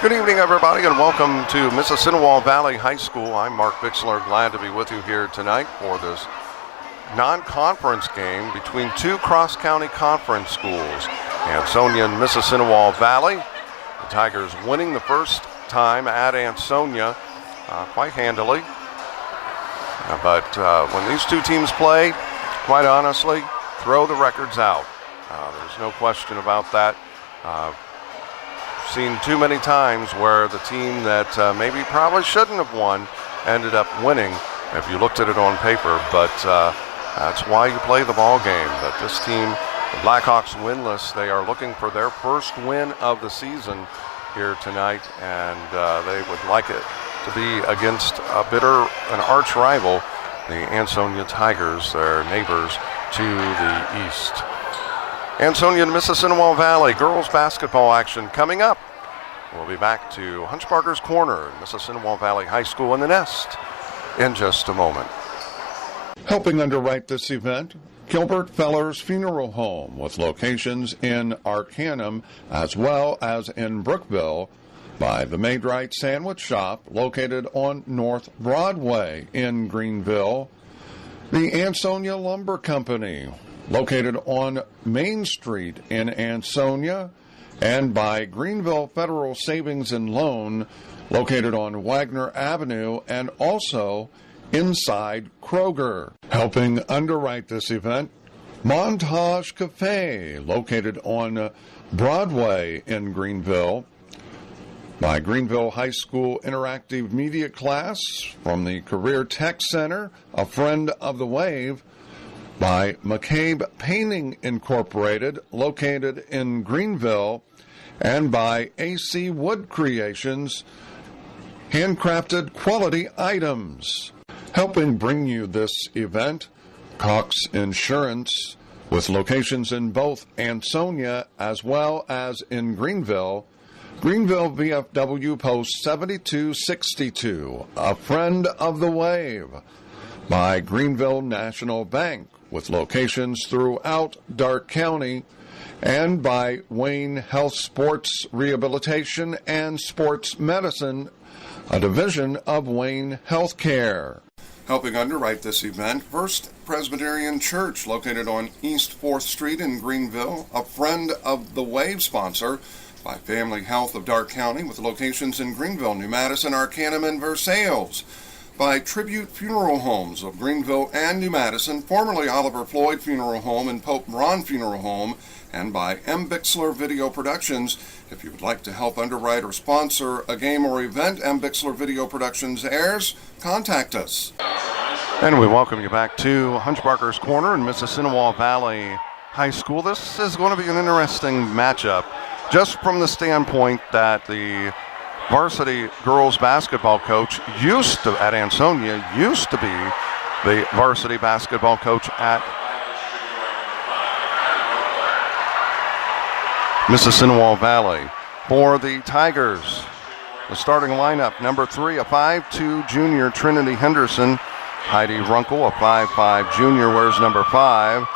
Good evening, everybody, and welcome to Mississinawa Valley High School. I'm Mark Bixler, glad to be with you here tonight for this non-conference game between two cross-county conference schools, Ansonia and Mississinawa Valley. The Tigers winning the first time at Ansonia quite handily. But when these two teams play, quite honestly, throw the records out. There's no question about that. Seen too many times where the team that maybe probably shouldn't have won ended up winning if you looked at it on paper, but that's why you play the ball game. But this team, the Blackhawks, winless. They are looking for their first win of the season here tonight, and they would like it to be against an arch rival, the Ansonia Tigers, their neighbors to the east. Ansonia and Mississinawa Valley girls basketball action coming up. We'll be back to Hunchbarger's Corner, Mississinawa Valley High School in the Nest in just a moment. Helping underwrite this event, Gilbert Feller's Funeral Home, with locations in Arcanum as well as in Brookville, by the Maid-Rite Sandwich Shop located on North Broadway in Greenville, the Ansonia Lumber Company located on Main Street in Ansonia, and by Greenville Federal Savings and Loan located on Wagner Avenue and also inside Kroger. Helping underwrite this event, Montage Cafe located on Broadway in Greenville, by Greenville High School Interactive Media Class from the Career Tech Center, a friend of the Wave, by McCabe Painting Incorporated, located in Greenville, and by AC Wood Creations, handcrafted quality items. Helping bring you this event, Cox Insurance, with locations in both Ansonia as well as in Greenville, Greenville VFW Post 7262, a friend of the Wave, by Greenville National Bank, with locations throughout Darke County, and by Wayne Health Sports Rehabilitation and Sports Medicine, a division of Wayne Healthcare. Helping underwrite this event, First Presbyterian Church, located on East 4th Street in Greenville, a friend of the Wave sponsor, by Family Health of Darke County, with locations in Greenville, New Madison, Arcanum, and Versailles, by Tribute Funeral Homes of Greenville and New Madison, formerly Oliver Floyd Funeral Home and Pope Braun Funeral Home, and by M. Bixler Video Productions. If you would like to help underwrite or sponsor a game or event M. Bixler Video Productions airs, contact us. And we welcome you back to Hunchbarger's Corner in Mississinawa Valley High School. This is going to be an interesting matchup, just from the standpoint that the varsity girls basketball coach at Ansonia used to be the varsity basketball coach at Mississinawa Valley. For the Tigers, the starting lineup, number 3, a 5'2" junior, Trinity Henderson. Heidi Runkle, a 5'5" junior, wears number 5.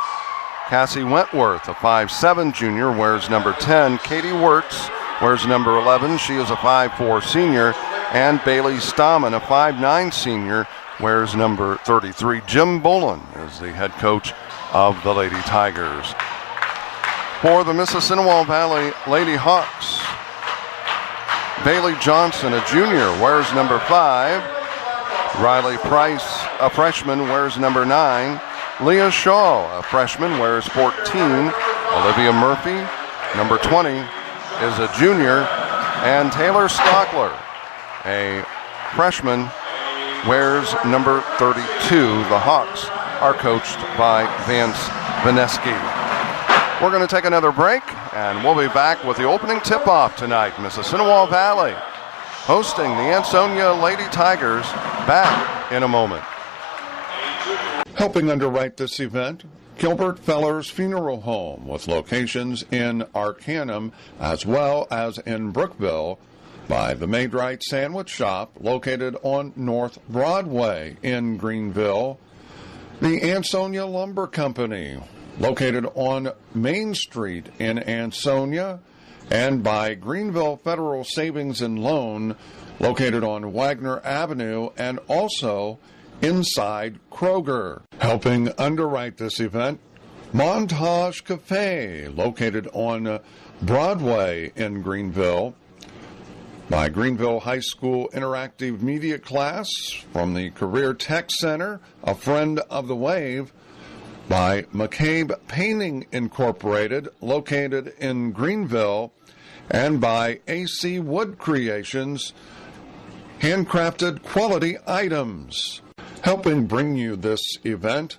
Cassie Wentworth, a 5'7" junior, wears number 10. Katie Wirtz wears number 11. She is a 5'4" senior. And Bailey Stammen, a 5'9" senior, wears number 33. Jim Bolin is the head coach of the Lady Tigers. For the Mississinawa Valley Lady Hawks, Bailey Johnson, a junior, wears number 5. Riley Price, a freshman, wears number 9. Leah Shaw, a freshman, wears 14. Olivia Murphy, number 20, is a junior. And Taylor Stockler, a freshman, wears number 32. The Hawks are coached by Vance Vaneski. We're going to take another break, and we'll be back with the opening tip-off tonight. Mississinawa Valley hosting the Ansonia Lady Tigers, back in a moment. Helping underwrite this event, Gilbert Feller's Funeral Home, with locations in Arcanum as well as in Brookville, by the Maid-Rite Sandwich Shop located on North Broadway in Greenville, the Ansonia Lumber Company located on Main Street in Ansonia, and by Greenville Federal Savings and Loan, located on Wagner Avenue and also inside Kroger. Helping underwrite this event, Montage Cafe, located on Broadway in Greenville, by Greenville High School Interactive Media Class from the Career Tech Center, a friend of the Wave, by McCabe Painting Incorporated, located in Greenville, and by AC Wood Creations, handcrafted quality items. Helping bring you this event,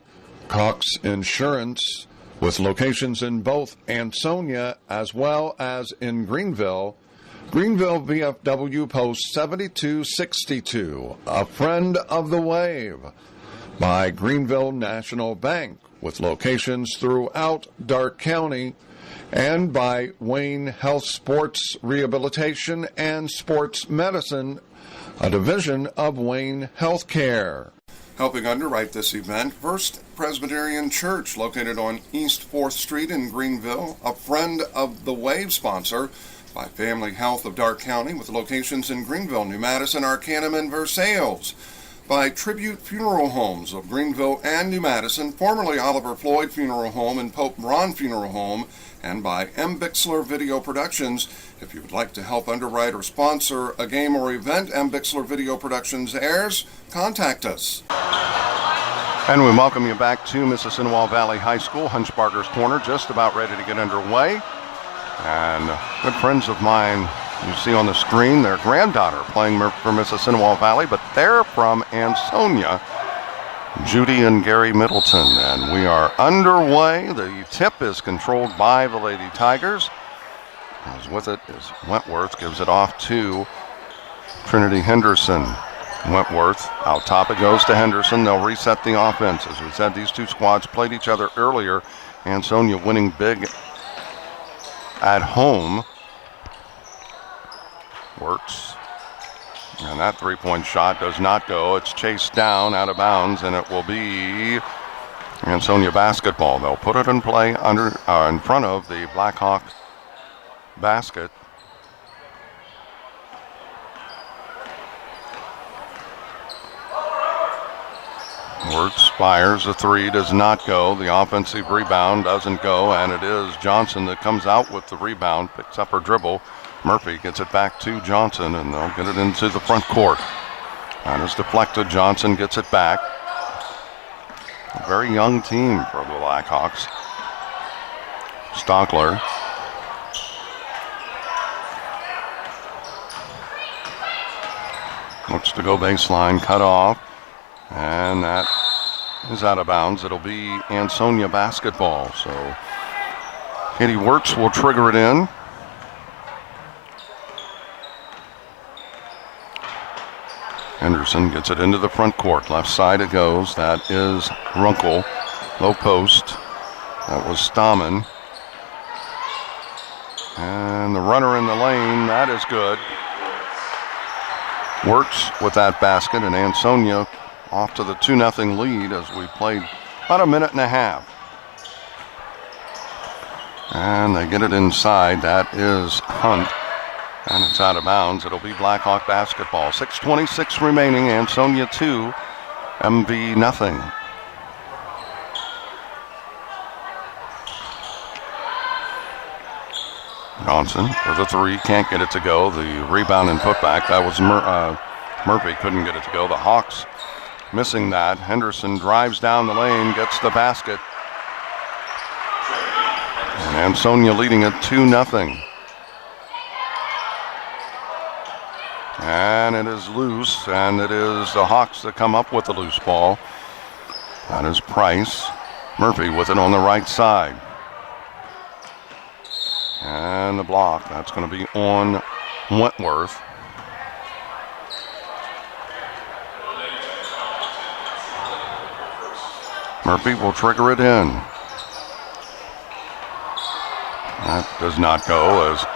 Cox Insurance, with locations in both Ansonia as well as in Greenville. Greenville VFW Post 7262, a friend of the Wave, by Greenville National Bank, with locations throughout Darke County, and by Wayne Health Sports Rehabilitation and Sports Medicine, a division of Wayne Healthcare. Helping underwrite this event, First Presbyterian Church, located on East 4th Street in Greenville, a friend of the Wave sponsor, by Family Health of Darke County, with locations in Greenville, New Madison, Arcanum, and Versailles, by Tribute Funeral Homes of Greenville and New Madison, formerly Oliver Floyd Funeral Home and Pope Ron Funeral Home, and by M. Bixler Video Productions. If you would like to help underwrite or sponsor a game or event M. Bixler Video Productions airs, contact us. And we welcome you back to Mississinawa Valley High School. Hunchbarger's Corner just about ready to get underway. And good friends of mine, you see on the screen, their granddaughter playing for Mississinawa Valley, but they're from Ansonia, Judy and Gary Middleton. And we are underway. The tip is controlled by the Lady Tigers. As with it is Wentworth, gives it off to Trinity Henderson. Wentworth, out top it goes to Henderson. They'll reset the offense. As we said, these two squads played each other earlier. Ansonia winning big at home. Works. And that three-point shot does not go. It's chased down out of bounds, and it will be Ansonia basketball. They'll put it in play in front of the Blackhawk basket. Works, fires, a three, does not go. The offensive rebound doesn't go, and it is Johnson that comes out with the rebound, picks up her dribble. Murphy gets it back to Johnson, and they'll get it into the front court. And it's deflected. Johnson gets it back. A very young team for the Blackhawks. Stockler. Looks to go baseline, cut off. And that is out of bounds. It'll be Ansonia basketball. So Katie Wirtz will trigger it in. Henderson gets it into the front court. Left side it goes. That is Runkle. Low post. That was Stammen. And the runner in the lane, that is good. Wirtz with that basket, and Ansonia off to the 2-0 lead as we played about a minute and a half. And they get it inside. That is Hunt. And it's out of bounds. It'll be Blackhawk basketball. 6:26 remaining. Ansonia 2, MV nothing. Johnson for the three. Can't get it to go. The rebound and putback. That was Murphy. Couldn't get it to go. The Hawks missing that. Henderson drives down the lane. Gets the basket. And Ansonia leading it 2-0. And it is loose, and it is the Hawks that come up with the loose ball. That is Price. Murphy with it on the right side. And the block, that's going to be on Wentworth. Murphy will trigger it in. That does not go as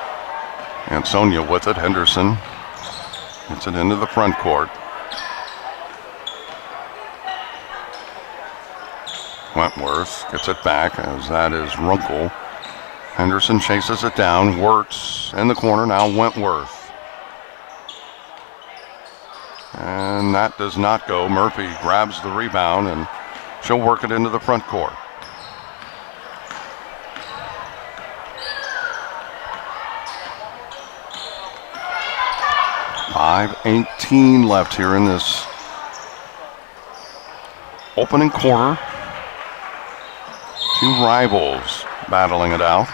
Ansonia with it. Henderson gets it into the front court. Wentworth gets it back as that is Runkle. Henderson chases it down. Wirtz in the corner. Now Wentworth. And that does not go. Murphy grabs the rebound, and she'll work it into the front court. .5:18 left here in this opening quarter. Two rivals battling it out.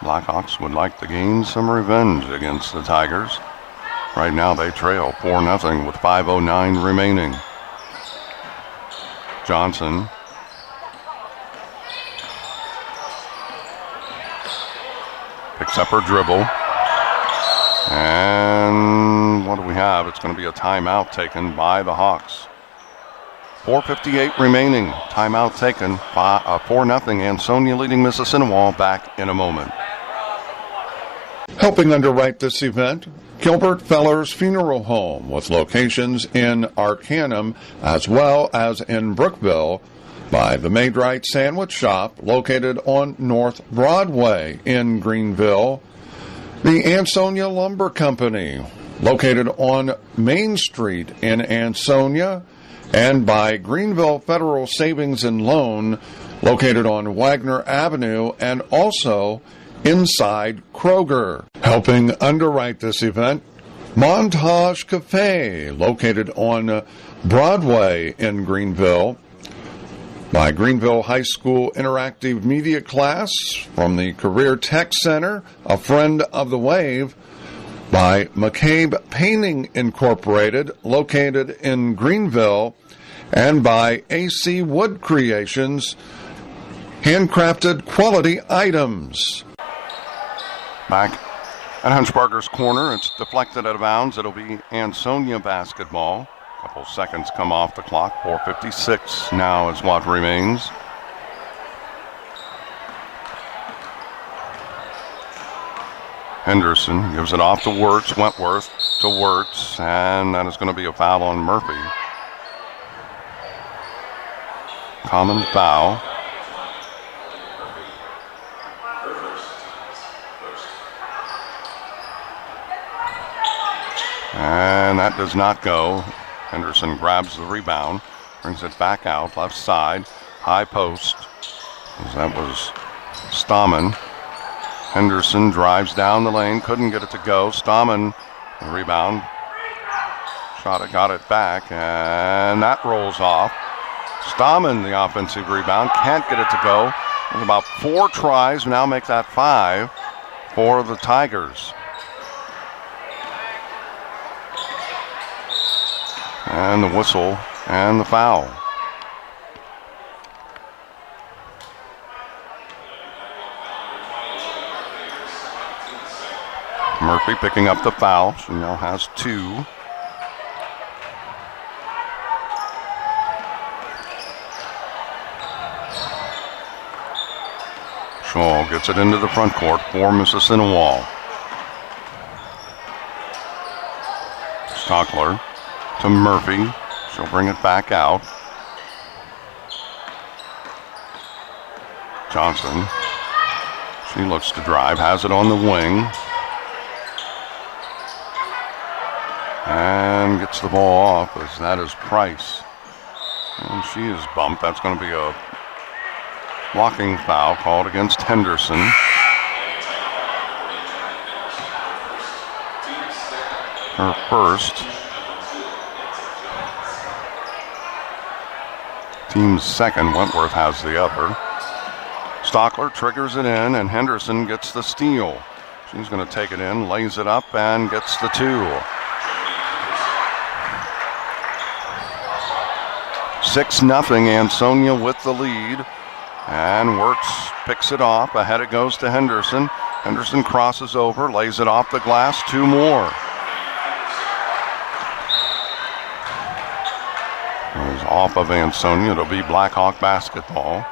Blackhawks would like to gain some revenge against the Tigers. Right now they trail 4-0 with 5:09 remaining. Johnson. Picks up her dribble. And what do we have? It's going to be a timeout taken by the Hawks. 4:58 remaining. Timeout taken. 4-0. Ansonia leading Mississinawa. Back in a moment. Helping underwrite this event, Gilbert Feller's Funeral Home, with locations in Arcanum as well as in Brookville, by the Maid-Rite Sandwich Shop located on North Broadway in Greenville, the Ansonia Lumber Company located on Main Street in Ansonia, and by Greenville Federal Savings and Loan located on Wagner Avenue and also inside Kroger. Helping underwrite this event, Montage Cafe, located on Broadway in Greenville, by Greenville High School Interactive Media Class from the Career Tech Center, a friend of the Wave, by McCabe Painting Incorporated, located in Greenville, and by AC Wood Creations, handcrafted quality items. Back at Hunchbarger's corner, it's deflected out of bounds. It'll be Ansonia basketball. A couple seconds come off the clock. 4:56 now is what remains. Henderson gives it off to Wirtz. Wentworth to Wirtz, and that is going to be a foul on Murphy. Common foul. And that does not go. Henderson grabs the rebound, brings it back out, left side, high post. That was Stammen. Henderson drives down the lane, couldn't get it to go. Stammen, the rebound, shot it, got it back, and that rolls off. Stammen, the offensive rebound, can't get it to go. There's about 4 tries, now make that 5 for the Tigers. And the whistle and the foul. Murphy picking up the foul. She now has 2. Shaw gets it into the front court for Mississinawa. Stockler to Murphy. She'll bring it back out. Johnson. She looks to drive, has it on the wing. And gets the ball off as that is Price. And she is bumped. That's going to be a blocking foul called against Henderson. Her first. Team's second. Wentworth has the other. Stockler triggers it in, and Henderson gets the steal. She's going to take it in, lays it up, and gets the 2. 6-0, Ansonia with the lead. And Wirtz picks it off. Ahead it goes to Henderson. Henderson crosses over, lays it off the glass. 2 more. It was off of Ansonia. It'll be Blackhawk basketball.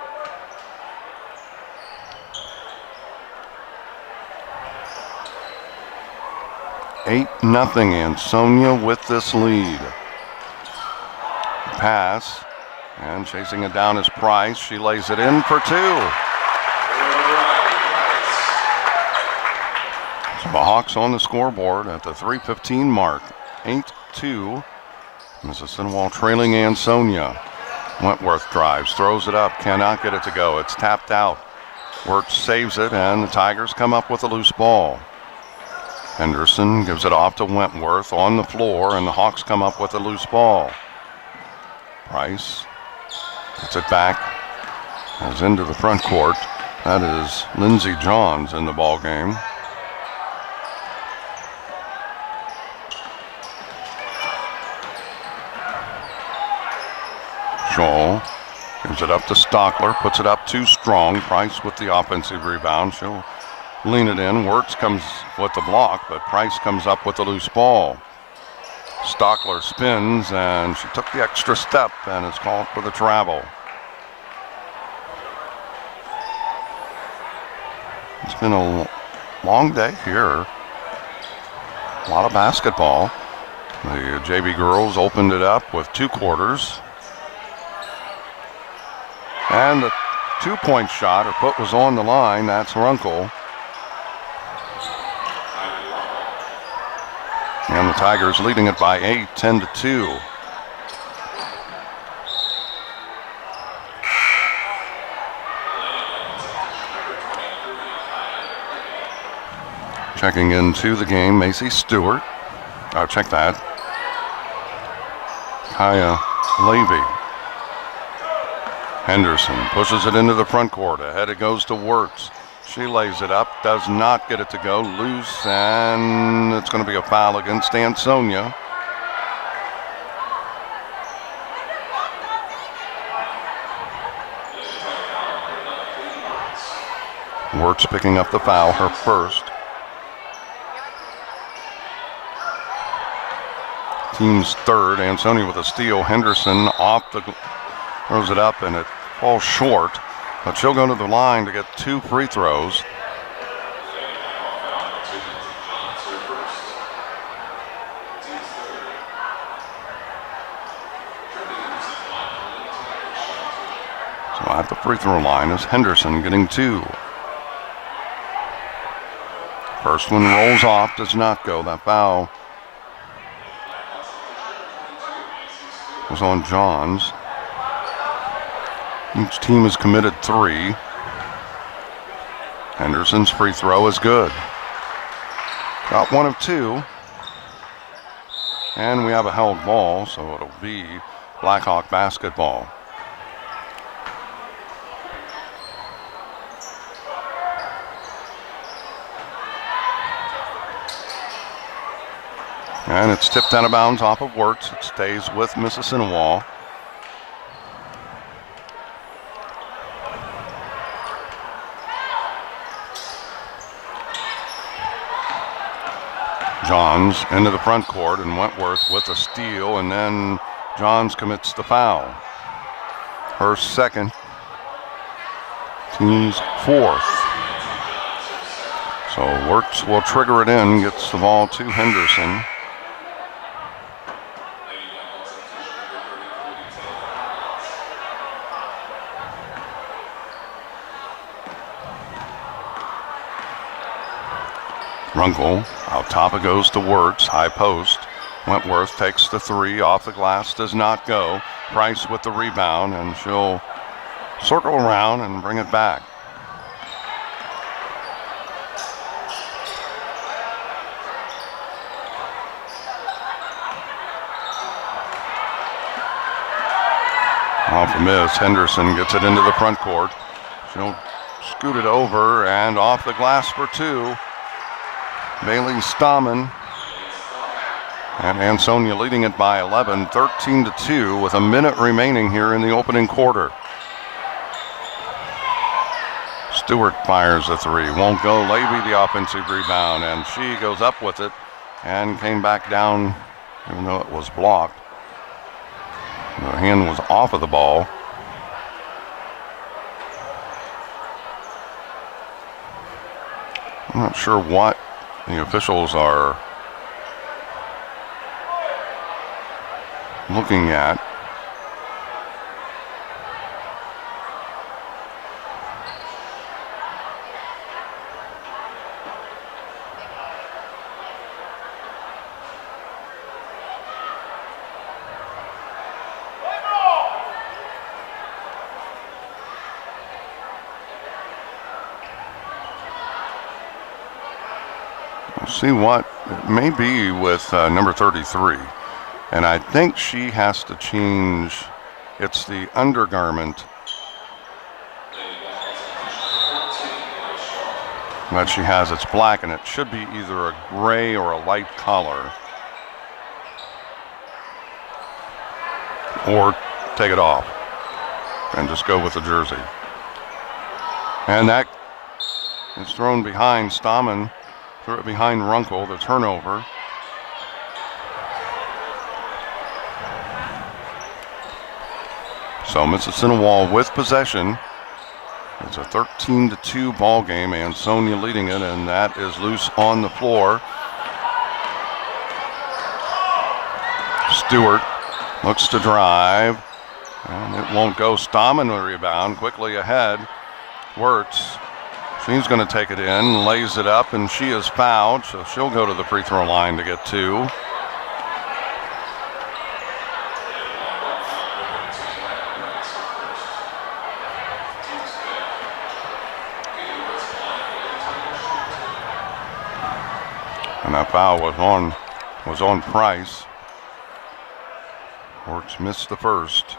Eight nothing, Ansonia with this lead. Pass, and chasing it down is Price. She lays it in for 2. So the Hawks on the scoreboard at the 3:15 mark. 8-2. Mississinawa trailing Ansonia. Wentworth drives, throws it up, cannot get it to go. It's tapped out. Wirtz saves it, and the Tigers come up with a loose ball. Henderson gives it off to Wentworth on the floor, and the Hawks come up with a loose ball. Price gets it back, goes into the front court. That is Lindsey Johns in the ball game. Shaw gives it up to Stockler, puts it up too strong. Price with the offensive rebound. She'll lean it in. Wirtz comes with the block, but Price comes up with the loose ball. Stockler spins, and she took the extra step and is called for the travel. It's been a long day here. A lot of basketball. The JV girls opened it up with 2 quarters. And the 2-point shot, her foot was on the line. That's Runkle. And the Tigers leading it by 8, 10-2. Checking into the game, Macy Stewart. Oh, check that. Kaya Levy. Henderson pushes it into the front court. Ahead it goes to Wirtz. She lays it up, does not get it to go. Loose, and it's going to be a foul against Ansonia. Wirtz picking up the foul, her first. Team's third. Ansonia with a steal. Henderson off the... throws it up, and it falls short. But she'll go to the line to get 2 free throws. So at the free throw line is Henderson getting 2. First one rolls off, does not go. That foul was on Johns. Each team has committed 3. Henderson's free throw is good. Got 1 of 2. And we have a held ball, so it'll be Blackhawk basketball. And it's tipped out of bounds off of Wirtz. It stays with Mississinawa. Johns into the front court, and Wentworth with a steal, and then Johns commits the foul. Her second, team's 4th. So Wirtz will trigger it in, gets the ball to Henderson. Runkle, out top it goes to Wirtz, high post. Wentworth takes the 3, off the glass, does not go. Price with the rebound, and she'll circle around and bring it back. Off a miss, Henderson gets it into the front court. She'll scoot it over, and off the glass for 2. Bailey Stammen, and Ansonia leading it by 11, 13-2 with a minute remaining here in the opening quarter. Stewart fires a 3, won't go. Levy the offensive rebound, and she goes up with it and came back down even though it was blocked. The hand was off of the ball. I'm not sure what the officials are looking at. See what? It may be with number 33. And I think she has to change. It's the undergarment that she has. It's black, and it should be either a gray or a light collar. Or take it off and just go with the jersey. And that is thrown behind. Stammen threw it behind Runkle, the turnover. So Mississinawa with possession. It's a 13-2 ball game. Ansonia leading it, and that is loose on the floor. Stewart looks to drive, and it won't go. Stammen will rebound quickly ahead. Wirtz, she's going to take it in, lays it up, and she is fouled, so she'll go to the free throw line to get 2. And that foul was on Price. Wirtz missed the first.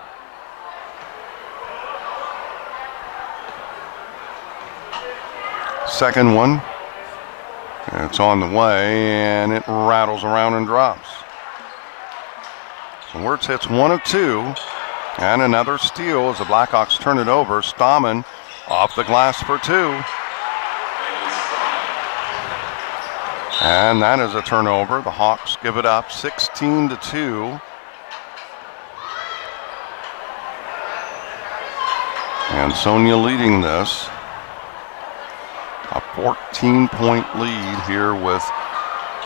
Second one. It's on the way, and it rattles around and drops. So Wirtz hits 1 of 2, and another steal as the Blackhawks turn it over. Stammen off the glass for 2. And that is a turnover. The Hawks give it up 16-2. Ansonia leading this. A 14-point lead here with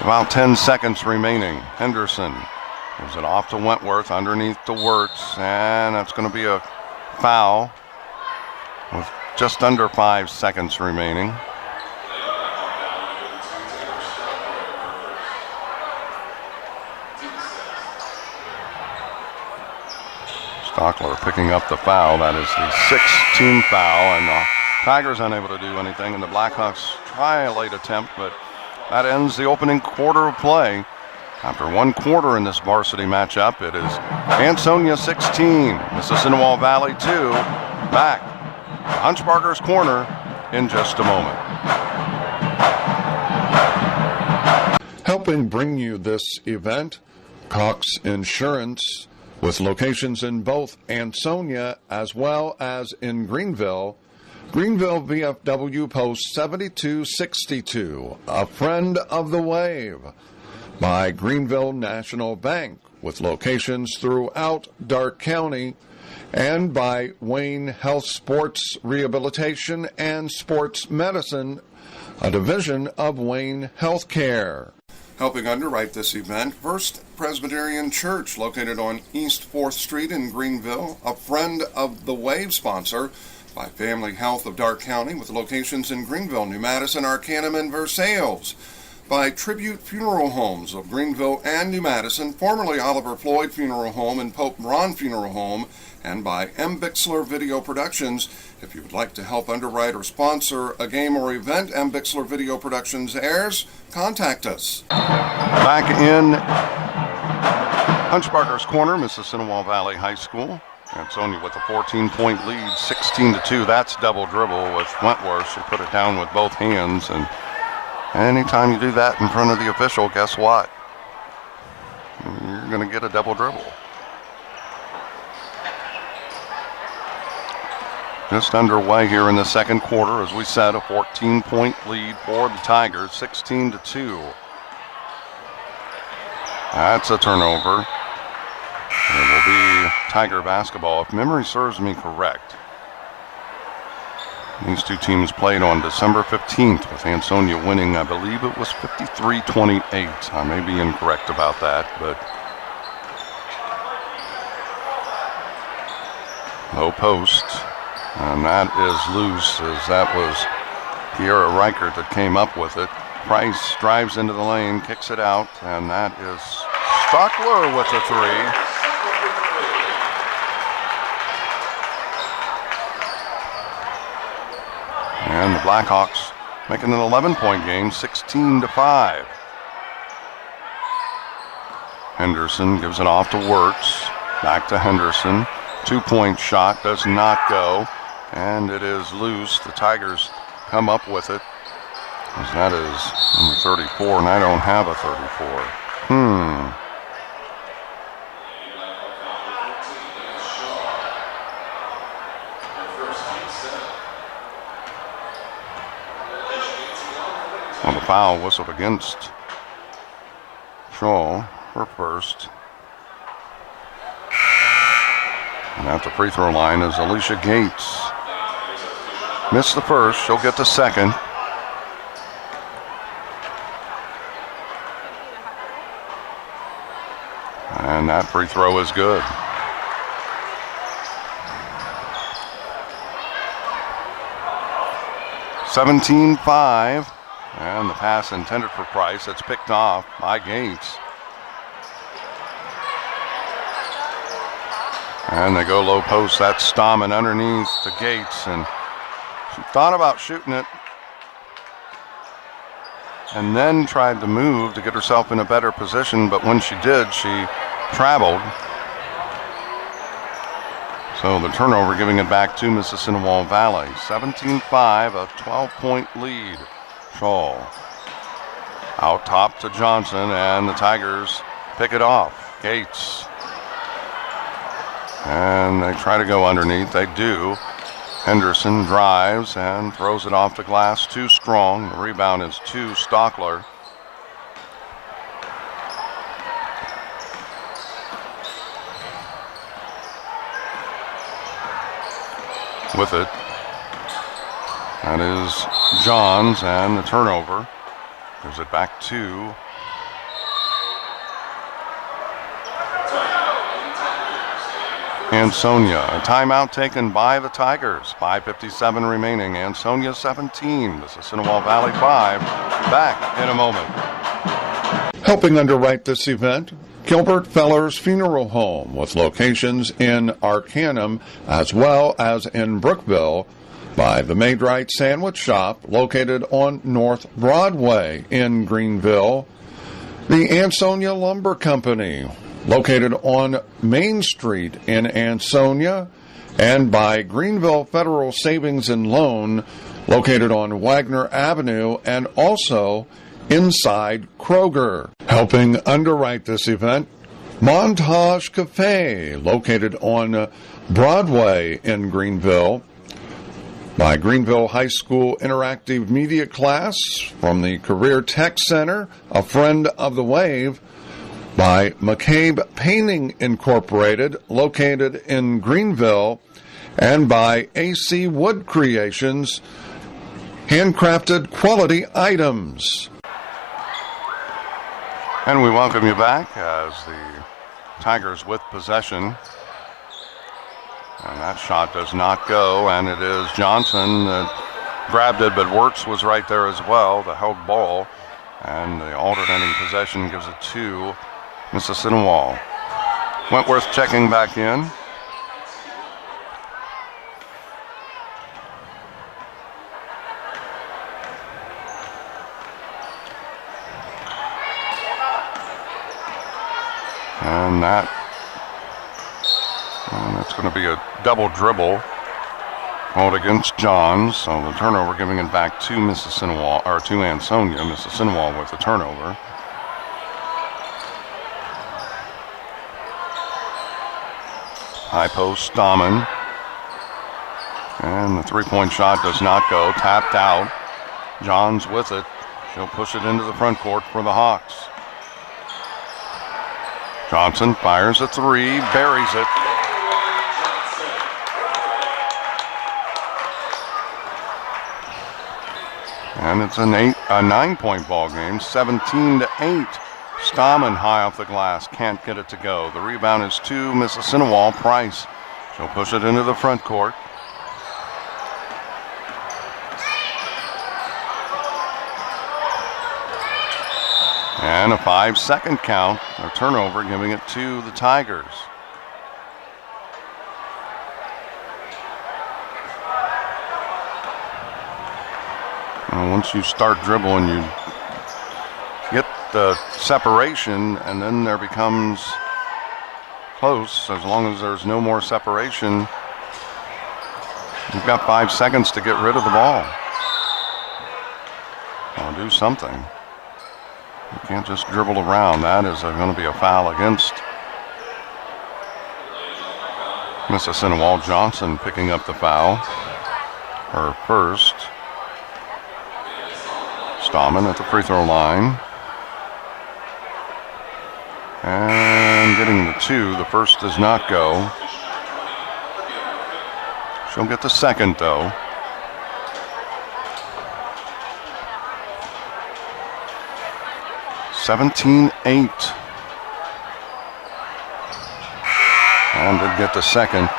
about 10 seconds remaining. Henderson gives it off to Wentworth underneath to Wirtz, and that's going to be a foul with just under 5 seconds remaining. Stockler picking up the foul. That is the 6th team foul, and the Tigers unable to do anything, and the Blackhawks try a late attempt, but that ends the opening quarter of play. After 1 quarter in this varsity matchup, it is Ansonia 16, Mississinawa Valley 2. Back to Hunchbarger's Corner in just a moment. Helping bring you this event, Cox Insurance, with locations in both Ansonia as well as in Greenville. Greenville VFW Post 7262, a friend of the wave, by Greenville National Bank, with locations throughout Darke County, and by Wayne Health Sports Rehabilitation and Sports Medicine, a division of Wayne Healthcare. Helping underwrite this event, First Presbyterian Church, located on East 4th Street in Greenville, a friend of the wave sponsor, by Family Health of Darke County, with locations in Greenville, New Madison, Arcanum, and Versailles. By Tribute Funeral Homes of Greenville and New Madison, formerly Oliver Floyd Funeral Home and Pope Braun Funeral Home, and by M. Bixler Video Productions. If you would like to help underwrite or sponsor a game or event M. Bixler Video Productions airs, contact us. Back in Hunchbarger's Corner, Mississinawa Valley High School. Ansonia with a 14-point lead, 16-2. That's double dribble with Wentworth. She put it down with both hands, and anytime you do that in front of the official, guess what? You're going to get a double dribble. Just underway here in the second quarter. As we said, a 14-point lead for the Tigers, 16-2. That's a turnover. It will be Tiger basketball, if memory serves me correct. These two teams played on December 15th, with Ansonia winning, I believe it was 53-28. I may be incorrect about that, but low post, and that is loose, as that was Kiera Reichert that came up with it. Price drives into the lane, kicks it out, and that is Stockler with a 3. And the Blackhawks making an 11-point game, 16-5. Henderson gives it off to Wirtz. Back to Henderson. 2-point shot does not go, and it is loose. The Tigers come up with it. As that is number 34, and I don't have a 34. Well, the foul whistled against Shaw for first. And at the free throw line is Alicia Gates. Missed the first, she'll get the second. And that free throw is good. $17-5, and the pass intended for Price. It's picked off by Gates. And they go low post. That's Stammen underneath to Gates, and she thought about shooting it and then tried to move to get herself in a better position, but when she did, she traveled. So the turnover giving it back to Mississinawa Valley. 17-5, a 12-point lead. Shaw out top to Johnson, and the Tigers pick it off. Gates. And they try to go underneath. They do. Henderson drives and throws it off the glass. Too strong. The rebound is to Stockler. With it. That is Johns, and the turnover gives it back to Ansonia. A timeout taken by the Tigers. 5:57 remaining. Ansonia 17, Mississinawa Valley 5. Back in a moment. Helping underwrite this event, Gilbert Feller's Funeral Home, with locations in Arcanum as well as in Brookville, by the Maid-Rite Sandwich Shop located on North Broadway in Greenville, the Ansonia Lumber Company located on Main Street in Ansonia, and by Greenville Federal Savings and Loan located on Wagner Avenue and also inside Kroger. Helping underwrite this event, Montage Cafe located on Broadway in Greenville, by Greenville High School Interactive Media Class from the Career Tech Center, a friend of the Wave, by McCabe Painting Incorporated, located in Greenville, and by AC Wood Creations, handcrafted quality items. And we welcome you back as the Tigers with possession. And that shot does not go, and it is Johnson that grabbed it, but Wirtz was right there as well, the held ball. And the alternating possession gives it to Mississinawa. Wentworth checking back in. And that's going to be a double dribble called against Johns. So the turnover giving it back to Mississinawa, or to Ansonia. Mississinawa with the turnover. High post, Stammen. And the three-point shot does not go. Tapped out. Johns with it. She'll push it into the front court for the Hawks. Johnson fires a three, buries it. And it's a 9-point ball game, 17-8. Stammen high off the glass, can't get it to go. The rebound is to Mississinawa. Price. She'll push it into the front court. And a 5-second count. A turnover giving it to the Tigers. And once you start dribbling, you get the separation, and then there becomes close. As long as there's no more separation, you've got 5 seconds to get rid of the ball. I'll do something. You can't just dribble around. That is going to be a foul against Mississinawa. Johnson picking up the foul. Her first. Stallman at the free throw line. And getting the 2. The first does not go. She'll get the second, though. (17-8). And did get the second.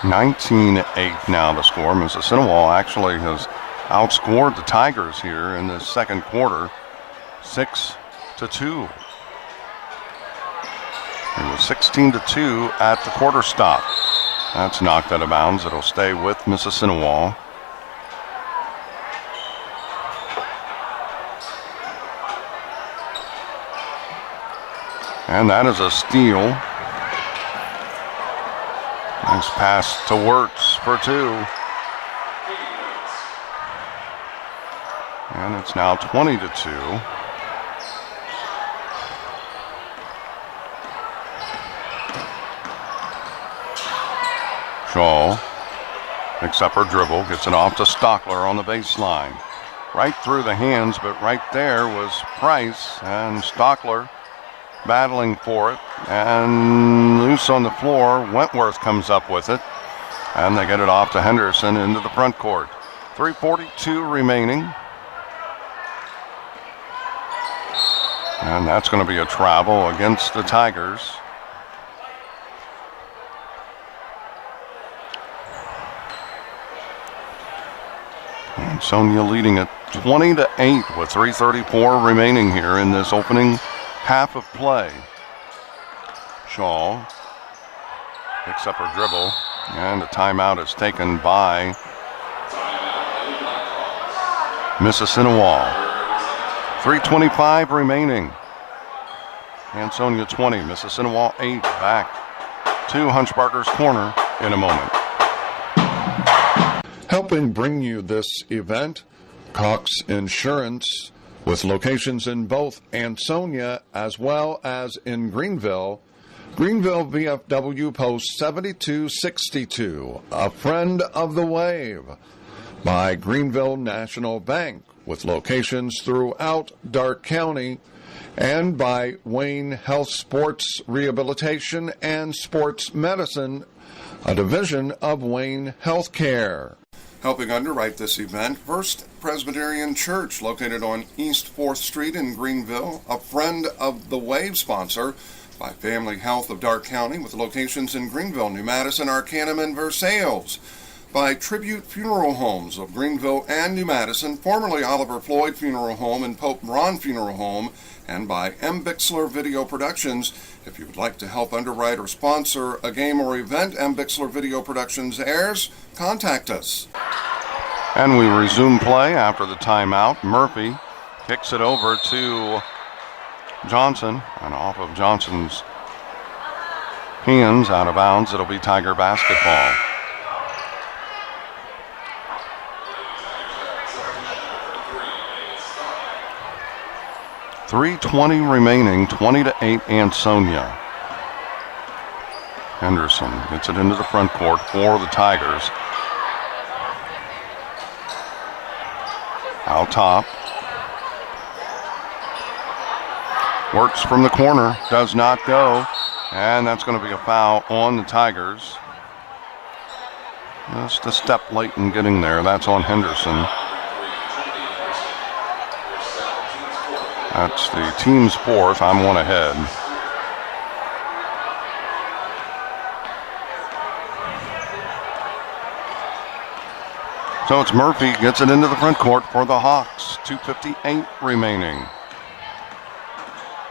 19-8 now the score. Mississinawa actually has outscored the Tigers here in the second quarter, 6-2. It was 16-2 at the quarter stop. That's knocked out of bounds. It'll stay with Mississinawa. And that is a steal. Nice pass to Wirtz for 2. And it's now 20-2. Shaw picks up her dribble, gets it off to Stockler on the baseline. Right through the hands, but right there was Price, and Stockler battling for it, and loose on the floor. Wentworth comes up with it, and they get it off to Henderson into the front court. 3:42 remaining. And that's going to be a travel against the Tigers. Ansonia leading it 20-8 with 3:34 remaining here in this opening half of play. Shaw picks up her dribble, and a timeout is taken by Mississinawa. 3:25 remaining. Ansonia 20, Mississinawa 8. Back to Hunchbarger's Corner in a moment. Helping bring you this event, Cox Insurance, with locations in both Ansonia as well as in Greenville. Greenville VFW Post 7262, a friend of the wave. By Greenville National Bank, with locations throughout Darke County. And by Wayne Health Sports Rehabilitation and Sports Medicine, a division of Wayne Healthcare. Helping underwrite this event, First Presbyterian Church, located on East 4th Street in Greenville, a friend of the wave sponsor. By Family Health of Darke County, with locations in Greenville, New Madison, Arcanum, and Versailles. By Tribute Funeral Homes of Greenville and New Madison, formerly Oliver Floyd Funeral Home and Pope Braun Funeral Home, and by M. Bixler Video Productions. If you would like to help underwrite or sponsor a game or event M. Bixler Video Productions airs, contact us. And we resume play after the timeout. Murphy kicks it over to Johnson, and off of Johnson's hands, out of bounds. It'll be Tiger basketball. .320 remaining, 20-8 Ansonia. Henderson gets it into the front court for the Tigers. Out top. Works from the corner, does not go, and that's going to be a foul on the Tigers. Just a step late in getting there. That's on Henderson. That's the team's fourth. I'm one ahead. So it's Murphy gets it into the front court for the Hawks. 2:58 remaining.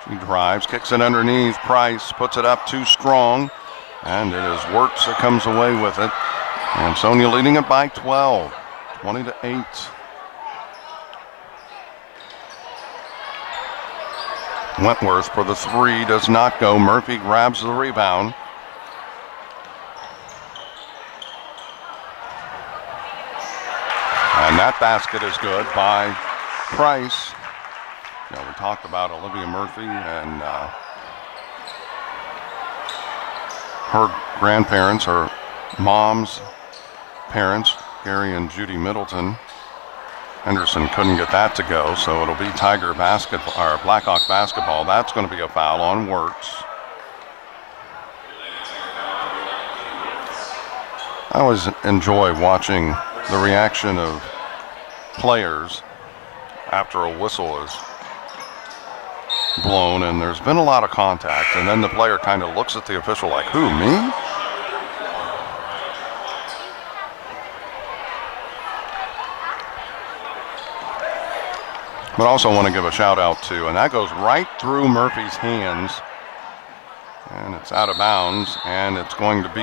He drives, kicks it underneath. Price puts it up too strong, and it is Wirtz that comes away with it. Ansonia leading it by 12, 20-8. Wentworth for the three, does not go. Murphy grabs the rebound. And that basket is good by Price. You know, we talked about Olivia Murphy and her grandparents, her mom's parents, Gary and Judy Middleton. Henderson couldn't get that to go, so it'll be Tiger basketball or Blackhawk basketball. That's going to be a foul on Wirtz. I always enjoy watching the reaction of players after a whistle is blown and there's been a lot of contact, and then the player kind of looks at the official like, who, me? But also want to give a shout out to, and that goes right through Murphy's hands, and it's out of bounds, and it's going to be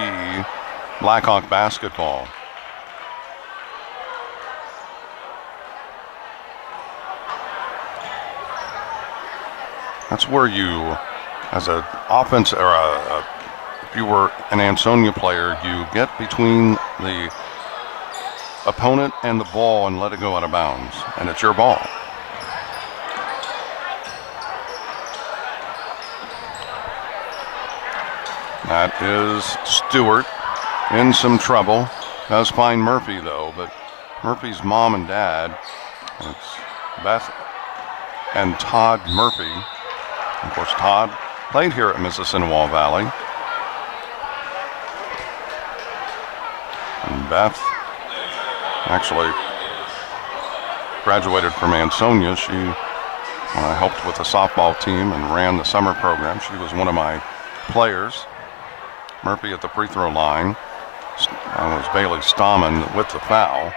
Blackhawk basketball. That's where you, as an offense, or if you were an Ansonia player, you get between the opponent and the ball and let it go out of bounds, and it's your ball. That is Stewart in some trouble. Does find Murphy though, but Murphy's mom and dad, it's Beth and Todd Murphy. Of course, Todd played here at Mississinawa Valley. And Beth actually graduated from Ansonia. She helped with the softball team and ran the summer program. She was one of my players. Murphy at the free throw line. That was Bailey Stahman with the foul.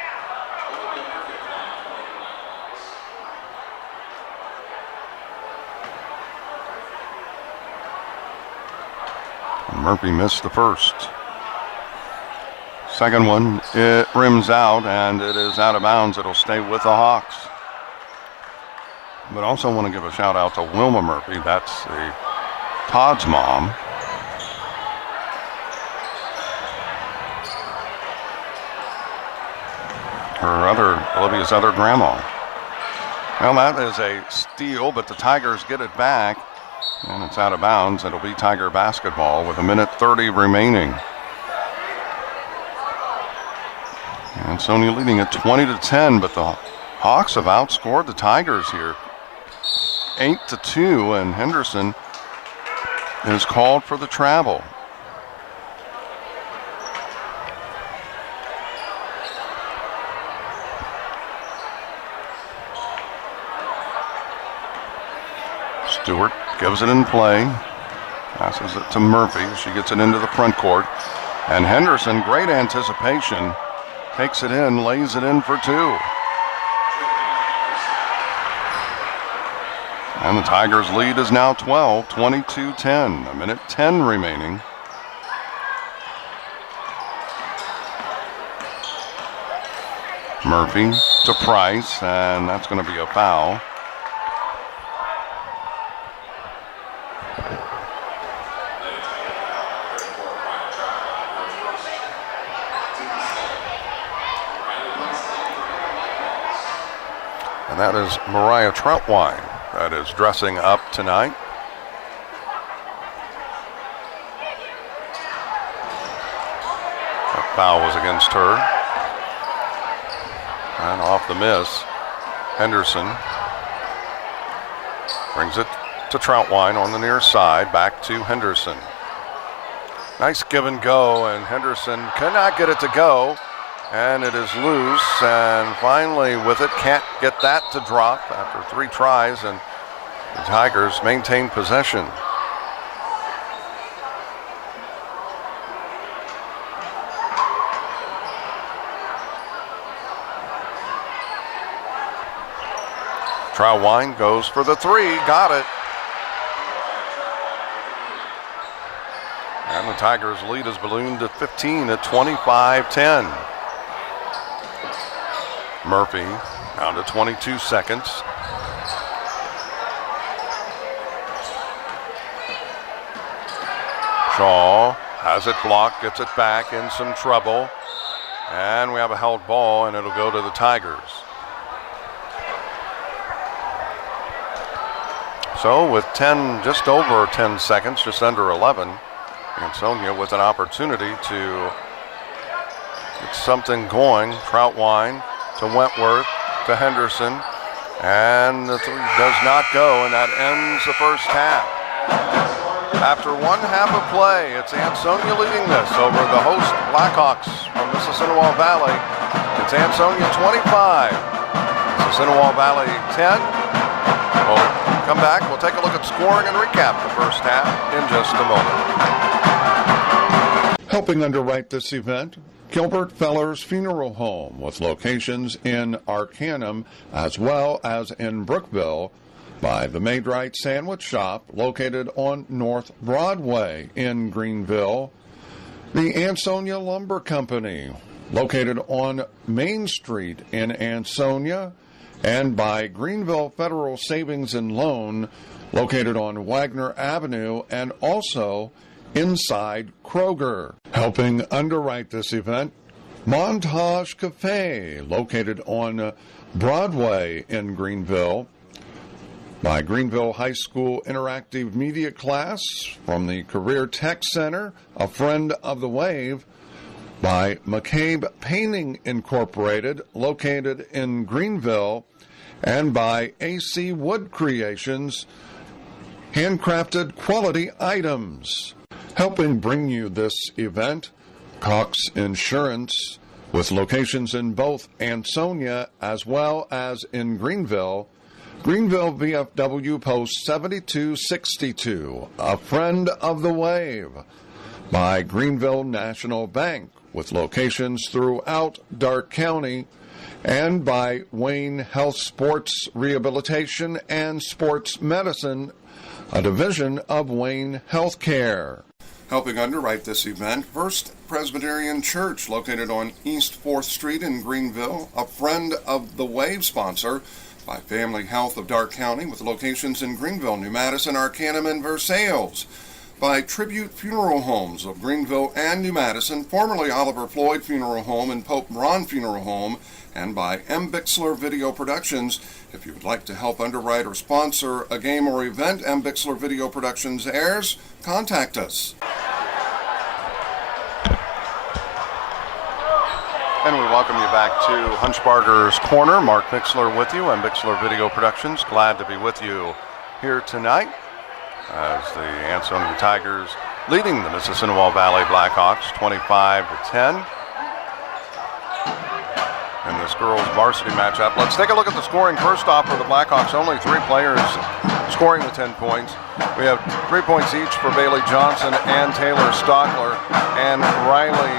And Murphy missed the first. Second one, it rims out and it is out of bounds. It'll stay with the Hawks. But also want to give a shout out to Wilma Murphy. That's Todd's mom. Olivia's other grandma. Well, that is a steal, but the Tigers get it back, and it's out of bounds. It'll be Tiger basketball with 1:30 remaining. Ansonia leading at 20-10, but the Hawks have outscored the Tigers here 8-2, and Henderson is called for the travel. Stewart gives it in play, passes it to Murphy. She gets it into the front court. And Henderson, great anticipation, takes it in, lays it in for two. And the Tigers' lead is now 12, 22-10, 1:10 remaining. Murphy to Price, and that's going to be a foul. And that is Mariah Troutwine that is dressing up tonight. That foul was against her. And off the miss, Henderson brings it to Troutwine on the near side. Back to Henderson. Nice give and go, and Henderson cannot get it to go. And it is loose, and finally with it, can't get that to drop after 3 tries, and the Tigers maintain possession. Troutwine goes for the 3, got it. And the Tigers' lead has ballooned to 15 at 25-10. Murphy down to 22 seconds. Shaw has it blocked, gets it back, in some trouble. And we have a held ball, and it'll go to the Tigers. So with 10, just over 10 seconds, just under 11, Ansonia with an opportunity to get something going. Troutwine to Wentworth to Henderson. And the three does not go, and that ends the first half. After one half of play, it's Ansonia leading this over the host Blackhawks from Mississinawa Valley. It's Ansonia 25, Mississinawa Valley 10. We'll come back, we'll take a look at scoring and recap the first half in just a moment. Helping underwrite this event, Gilbert Feller's Funeral Home, with locations in Arcanum as well as in Brookville, by the Maid-Rite Sandwich Shop, located on North Broadway in Greenville, the Ansonia Lumber Company, located on Main Street in Ansonia, and by Greenville Federal Savings and Loan, located on Wagner Avenue and also inside Kroger. Helping underwrite this event, Montage Cafe, located on Broadway in Greenville, by Greenville High School Interactive Media Class from the Career Tech Center, a friend of the Wave, by McCabe Painting Incorporated, located in Greenville, and by AC Wood Creations, handcrafted quality items. Helping bring you this event, Cox Insurance, with locations in both Ansonia as well as in Greenville, Greenville VFW Post 7262, a friend of the Wave, by Greenville National Bank, with locations throughout Darke County, and by Wayne Health Sports Rehabilitation and Sports Medicine, a division of Wayne Healthcare. Helping underwrite this event, First Presbyterian Church, located on East 4th Street in Greenville, a friend of the Wave sponsor, by Family Health of Darke County, with locations in Greenville, New Madison, Arcanum, and Versailles, by Tribute Funeral Homes of Greenville and New Madison, formerly Oliver Floyd Funeral Home and Pope Ron Funeral Home, and by M. Bixler Video Productions. If you would like to help underwrite or sponsor a game or event M. Bixler Video Productions airs, contact us. And we welcome you back to Hunchbarger's Corner. Mark Bixler with you, and Bixler Video Productions. Glad to be with you here tonight as the Ansonia Tigers leading the Mississinawa Valley Blackhawks 25-10 in this girls varsity matchup. Let's take a look at the scoring. First off, for the Blackhawks, only 3 players scoring the 10 points. We have 3 points each for Bailey Johnson and Taylor Stockler, and Riley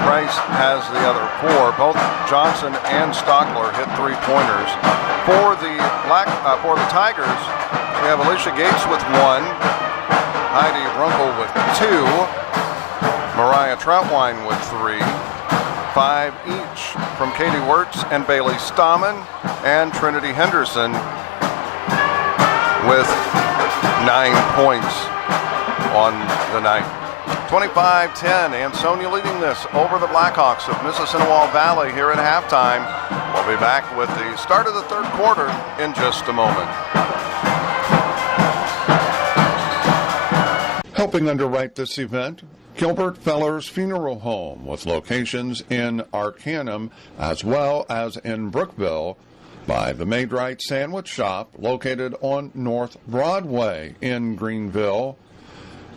Price has the other 4. Both Johnson and Stockler hit 3-pointers. For the Tigers, we have Alicia Gates with 1, Heidi Runkle with 2, Mariah Troutwine with 3, 5 each from Katie Wirtz and Bailey Stammen, and Trinity Henderson with 9 points on the night. 25-10, Ansonia leading this over the Blackhawks of Mississinawa Valley here at halftime. We'll be back with the start of the third quarter in just a moment. Helping underwrite this event, Gilbert Feller's Funeral Home, with locations in Arcanum as well as in Brookville, by the Maid-Rite Sandwich Shop, located on North Broadway in Greenville,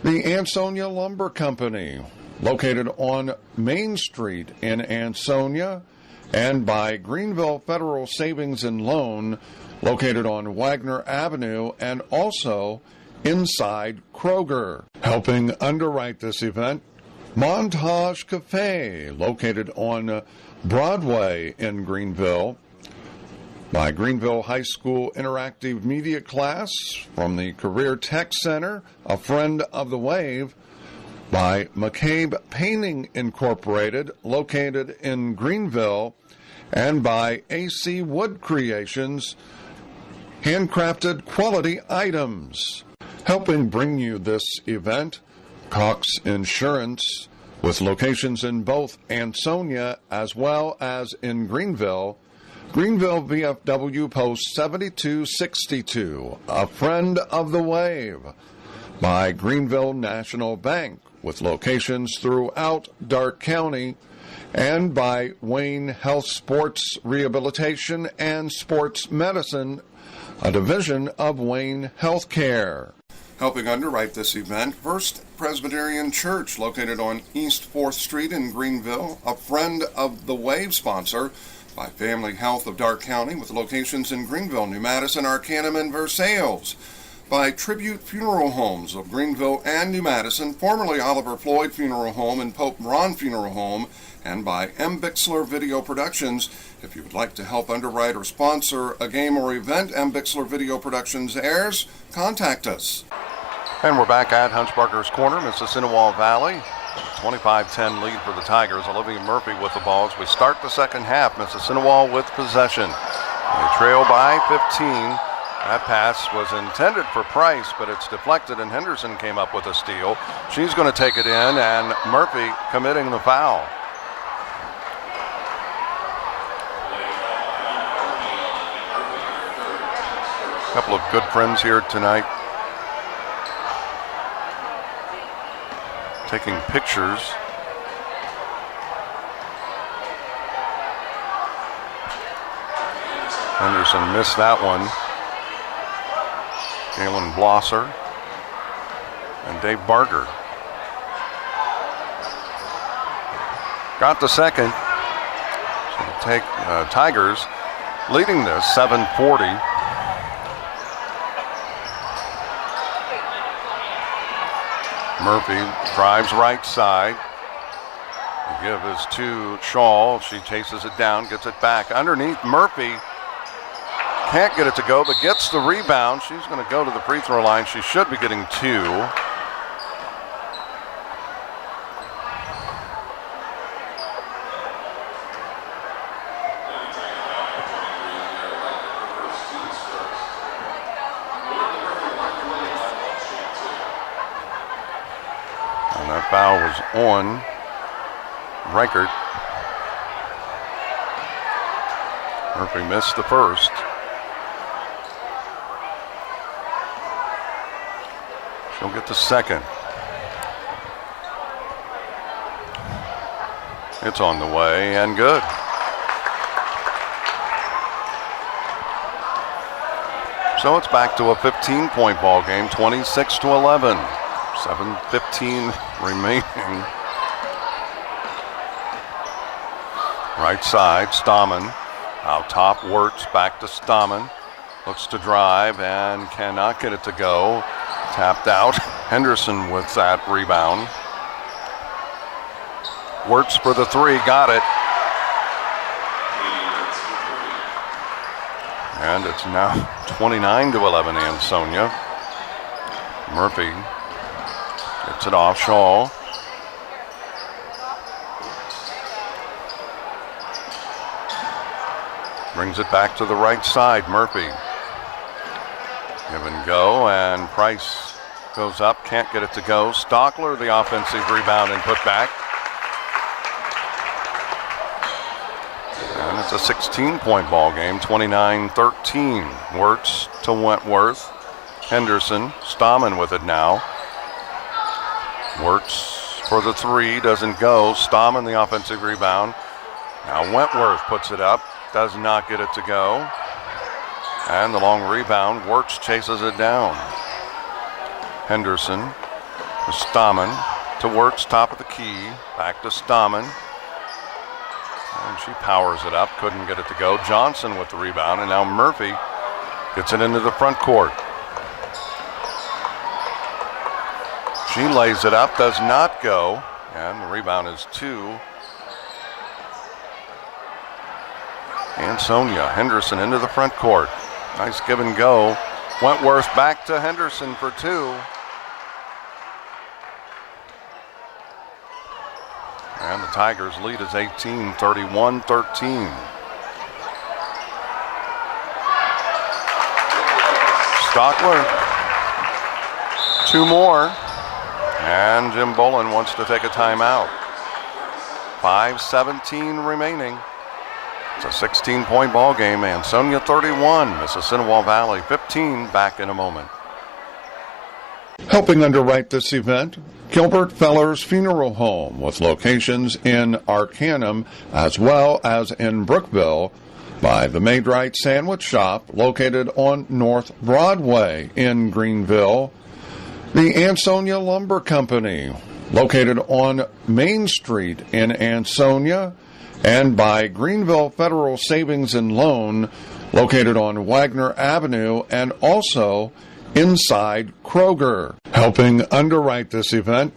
the Ansonia Lumber Company, located on Main Street in Ansonia, and by Greenville Federal Savings and Loan, located on Wagner Avenue and also inside Kroger. Helping underwrite this event, Montage Cafe, located on Broadway in Greenville, by Greenville High School Interactive Media Class from the Career Tech Center, a friend of the Wave, by McCabe Painting Incorporated, located in Greenville, and by AC Wood Creations, handcrafted quality items. Helping bring you this event, Cox Insurance, with locations in both Ansonia as well as in Greenville. Greenville VFW Post 7262, a friend of the wave. By Greenville National Bank, with locations throughout Darke County, and by Wayne Health Sports Rehabilitation and Sports Medicine, a division of Wayne Healthcare. Helping underwrite this event, First Presbyterian Church, located on East 4th Street in Greenville, a friend of the wave sponsor. By Family Health of Darke County, with locations in Greenville, New Madison, Arcanum, and Versailles. By Tribute Funeral Homes of Greenville and New Madison, formerly Oliver Floyd Funeral Home and Pope Ron Funeral Home, and by M. Bixler Video Productions. If you would like to help underwrite or sponsor a game or event M. Bixler Video Productions airs, contact us. And we're back at Hunchbarger's Corner, Mississinawa Valley. 25-10 lead for the Tigers. Olivia Murphy with the ball as we start the second half. Mississinawa with possession. They trail by 15. That pass was intended for Price, but it's deflected, and Henderson came up with a steal. She's going to take it in, and Murphy committing the foul. A couple of good friends here tonight, taking pictures. Henderson missed that one. Galen Blosser and Dave Barger got the second. So take Tigers leading this 7-40. Murphy drives right side. The give is to Shaw. She chases it down, gets it back. Underneath, Murphy can't get it to go, but gets the rebound. She's going to go to the free throw line. She should be getting 2. And that foul was on Reichert. Murphy missed the first. She'll get the second. It's on the way and good. So it's back to a 15-point ball game, 26-11. 7:15 remaining. Right side, Stammen. Out top, Wirtz back to Stammen. Looks to drive and cannot get it to go. Tapped out. Henderson with that rebound. Wirtz for the 3, got it. And it's now 29-11 Ansonia. Murphy gets it off Shaw. Brings it back to the right side, Murphy. Give and go, and Price goes up, can't get it to go. Stockler, the offensive rebound and put back. And it's a 16-point ball game, 29-13. Wirtz to Wentworth. Henderson, Stammen with it now. Wirtz for the 3, doesn't go. Stammen, the offensive rebound. Now Wentworth puts it up, does not get it to go. And the long rebound, Wirtz chases it down. Henderson to Stammen, to Wirtz, top of the key, back to Stammen. And she powers it up, couldn't get it to go. Johnson with the rebound, and now Murphy gets it into the front court. She lays it up, does not go, and the rebound is 2. Ansonia. Henderson into the front court. Nice give and go. Wentworth back to Henderson for 2. Tigers' lead is 18, 31-13. Stockler, 2 more, and Jim Bolin wants to take a timeout. 5:17 remaining. It's a 16-point ball game. Ansonia 31, Mississinawa Valley 15. Back in a moment. Helping underwrite this event, Gilbert Feller's Funeral Home, with locations in Arcanum as well as in Brookville, by the Maid-Rite Sandwich Shop located on North Broadway in Greenville, the Ansonia Lumber Company located on Main Street in Ansonia, and by Greenville Federal Savings and Loan located on Wagner Avenue and also inside Kroger. Helping underwrite this event,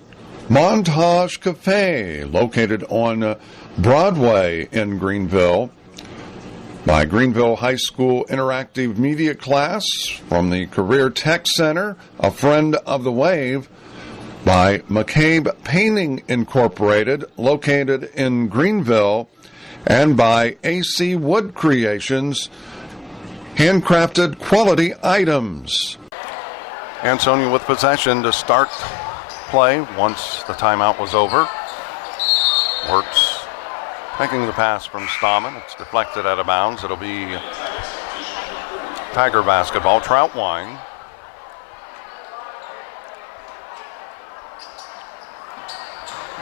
Montage Cafe located on Broadway in Greenville, by Greenville High School Interactive Media Class from the Career Tech Center, a friend of the Wave, by McCabe Painting Incorporated, located in Greenville, and by AC Wood Creations, handcrafted quality items. Ansonia with possession to start play once the timeout was over. Wirtz making the pass from Stahman. It's deflected out of bounds. It'll be Tiger basketball. Troutwine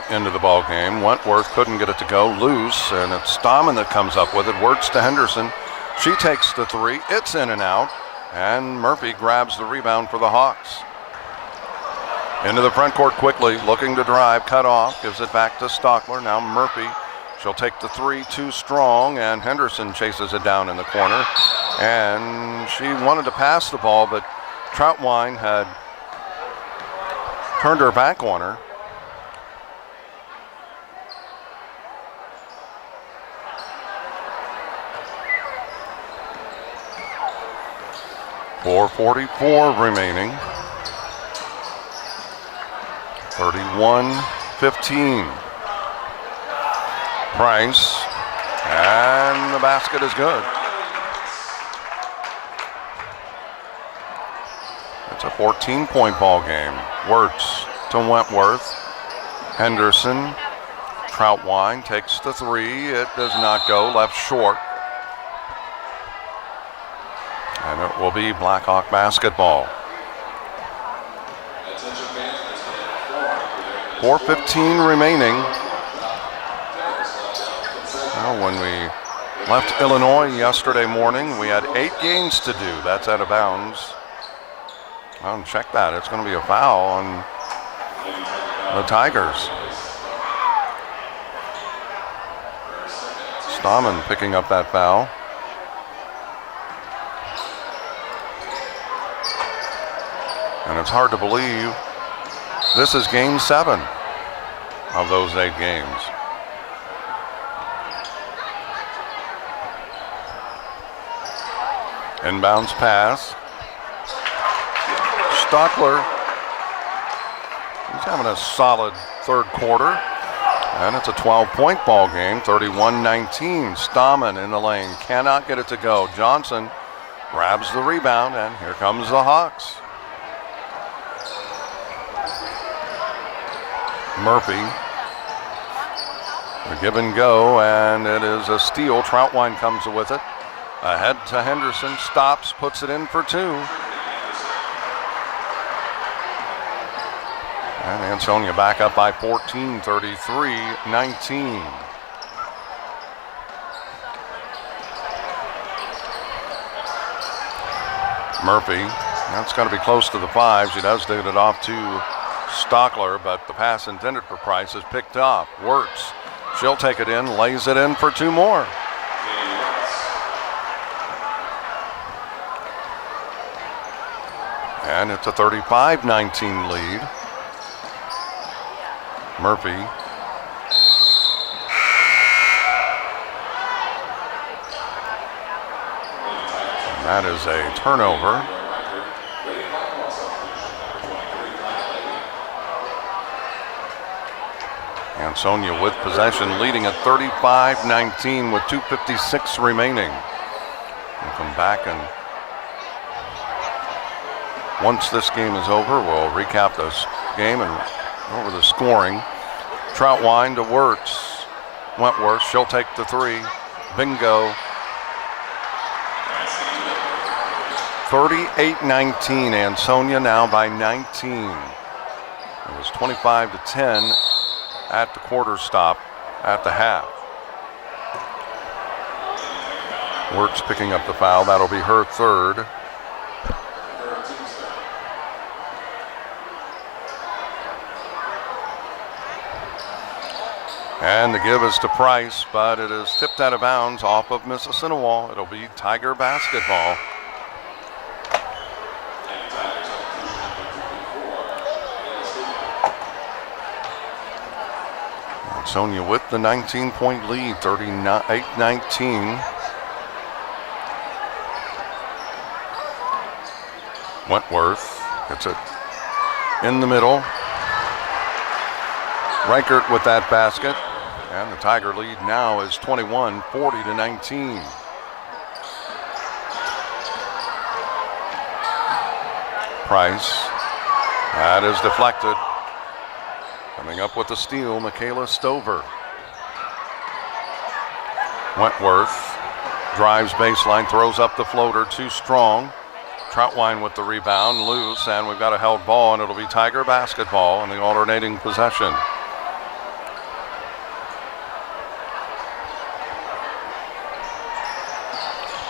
into the ball game. Wentworth couldn't get it to go loose, and it's Stahman that comes up with it. Wirtz to Henderson. She takes the 3. It's in and out, and Murphy grabs the rebound for the Hawks. Into the front court quickly, looking to drive, cut off, gives it back to Stockler. Now Murphy. She'll take the 3 too strong, and Henderson chases it down in the corner. And she wanted to pass the ball, but Troutwine had turned her back on her. .444 remaining. 31-15. Price, and the basket is good. It's a 14-point ball game. Wirtz to Wentworth. Henderson. Troutwine takes the 3. It does not go. Left short. And it will be Blackhawk basketball. 4:15 remaining. Well, when we left Illinois yesterday morning, we had 8 games to do. That's out of bounds. Well, check that. It's going to be a foul on the Tigers. Stahman picking up that foul. And it's hard to believe this is game 7 of those 8 games. Inbounds pass. Stockler, he's having a solid third quarter. And it's a 12-point ball game, 31-19. Stahman in the lane, cannot get it to go. Johnson grabs the rebound, and here comes the Hawks. Murphy, a give and go, and it is a steal. Troutwine comes with it. Ahead to Henderson, stops, puts it in for 2. And Ansonia back up by 14, 33-19. Murphy, that's got to be close to the 5. She does get it off to Stockler, but the pass intended for Price is picked up. Wirtz, she'll take it in, lays it in for 2 more. And it's a 35-19 lead. Murphy. And that is a turnover. Ansonia with possession, leading at 35-19 with 2:56 remaining. We'll come back, and once this game is over, we'll recap this game and go over the scoring. Troutwine to Wentworth, she'll take the three. Bingo. 38-19, Ansonia now by 19. It was 25-10 at the quarter stop at the half. Wirtz picking up the foul. That'll be her third. And the give is to Price, but it is tipped out of bounds off of Mississinawa. It'll be Tiger basketball. Ansonia with the 19-point lead, 38-19. Wentworth gets it in the middle. Reichert with that basket, and the Tiger lead now is 21, 40-19. Price, that is deflected. Coming up with the steal, Michaela Stover. Wentworth drives baseline, throws up the floater, too strong. Troutwine with the rebound, loose, and we've got a held ball, and it'll be Tiger basketball in the alternating possession.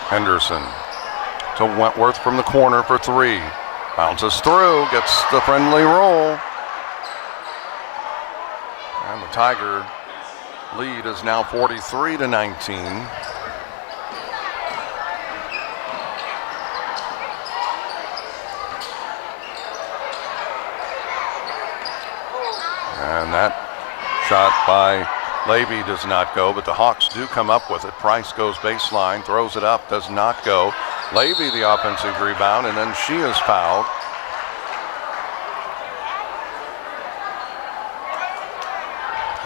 Henderson to Wentworth from the corner for three. Bounces through, gets the friendly roll. And the Tiger lead is now 43-19. And that shot by Levy does not go, but the Hawks do come up with it. Price goes baseline, throws it up, does not go. Levy the offensive rebound, and then she is fouled.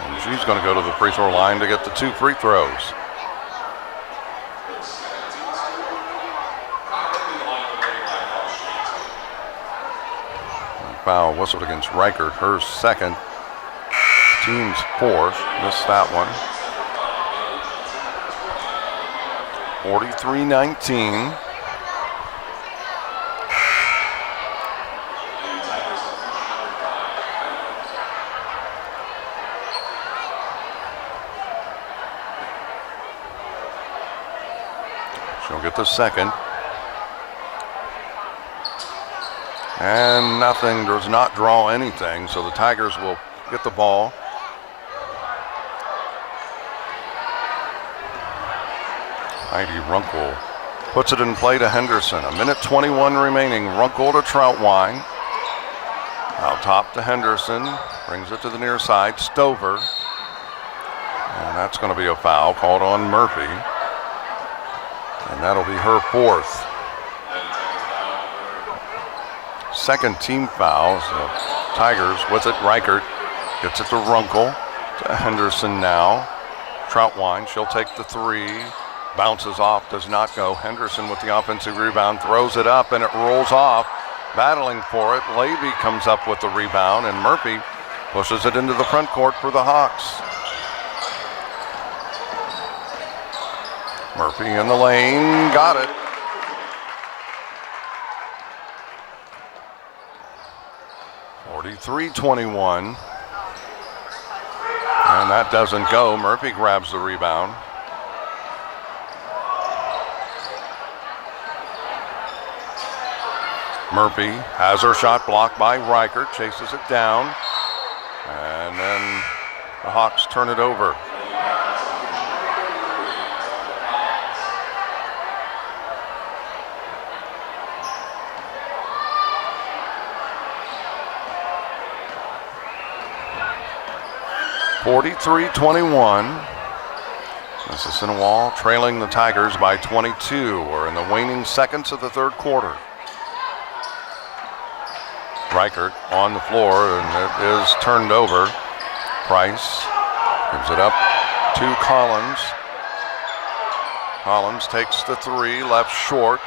And she's going to go to the free throw line to get the two free throws. Foul whistled against Reichert, her second. Team's fourth, missed that one. 43-19. She'll get the second. And nothing, does not draw anything, so the Tigers will get the ball. Heidi Runkle puts it in play to Henderson. 1:21 remaining. Runkle to Troutwine. Out top to Henderson. Brings it to the near side. Stover. And that's going to be a foul called on Murphy. And that'll be her fourth. Second team foul. So Tigers with it. Reichert gets it to Runkle. To Henderson now. Troutwine. She'll take the three. Bounces off, does not go. Henderson with the offensive rebound, throws it up, and it rolls off. Battling for it. Levy comes up with the rebound, and Murphy pushes it into the front court for the Hawks. Murphy in the lane, got it. (43-21). And that doesn't go. Murphy grabs the rebound. Murphy has her shot blocked by Reichert, chases it down, and then the Hawks turn it over. (43-21). Mississinawa trailing the Tigers by 22. We're in the waning seconds of the third quarter. Reichert on the floor, and it is turned over. Price Gives it up to Collins. Collins takes the three, left short.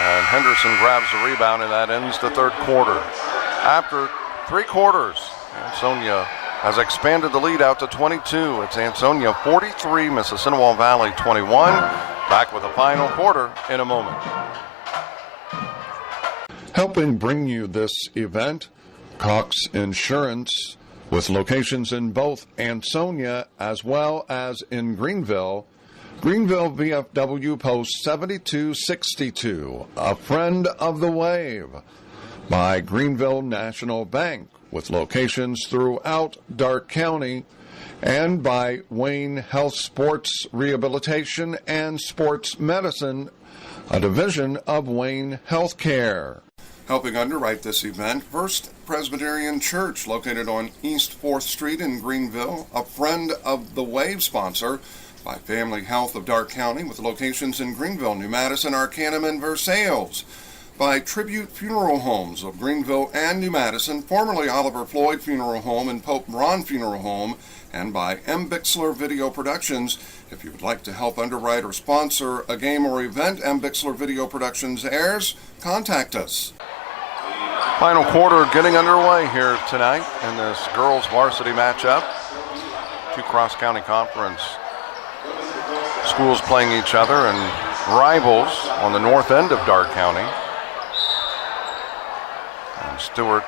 And Henderson grabs the rebound, and that ends the third quarter. After 3 quarters, Ansonia has expanded the lead out to 22. It's Ansonia 43, Mississinawa Valley 21. Back with the final quarter in a moment. Helping bring you this event, Cox Insurance, with locations in both Ansonia as well as in Greenville. Greenville VFW Post 7262, a friend of the wave, by Greenville National Bank, with locations throughout Darke County, and by Wayne Health Sports Rehabilitation and Sports Medicine, a division of Wayne Healthcare. Helping underwrite this event, First Presbyterian Church, located on East 4th Street in Greenville, a friend of the wave sponsor, by Family Health of Darke County, with locations in Greenville, New Madison, Arcanum, and Versailles. By Tribute Funeral Homes of Greenville and New Madison, formerly Oliver Floyd Funeral Home and Pope Braun Funeral Home, and by M. Bixler Video Productions. If you would like to help underwrite or sponsor a game or event M. Bixler Video Productions airs, contact us. Final quarter getting underway here tonight in this girls varsity matchup. 2 cross-county conference schools playing each other and rivals on the north end of Darke County. And Stewart,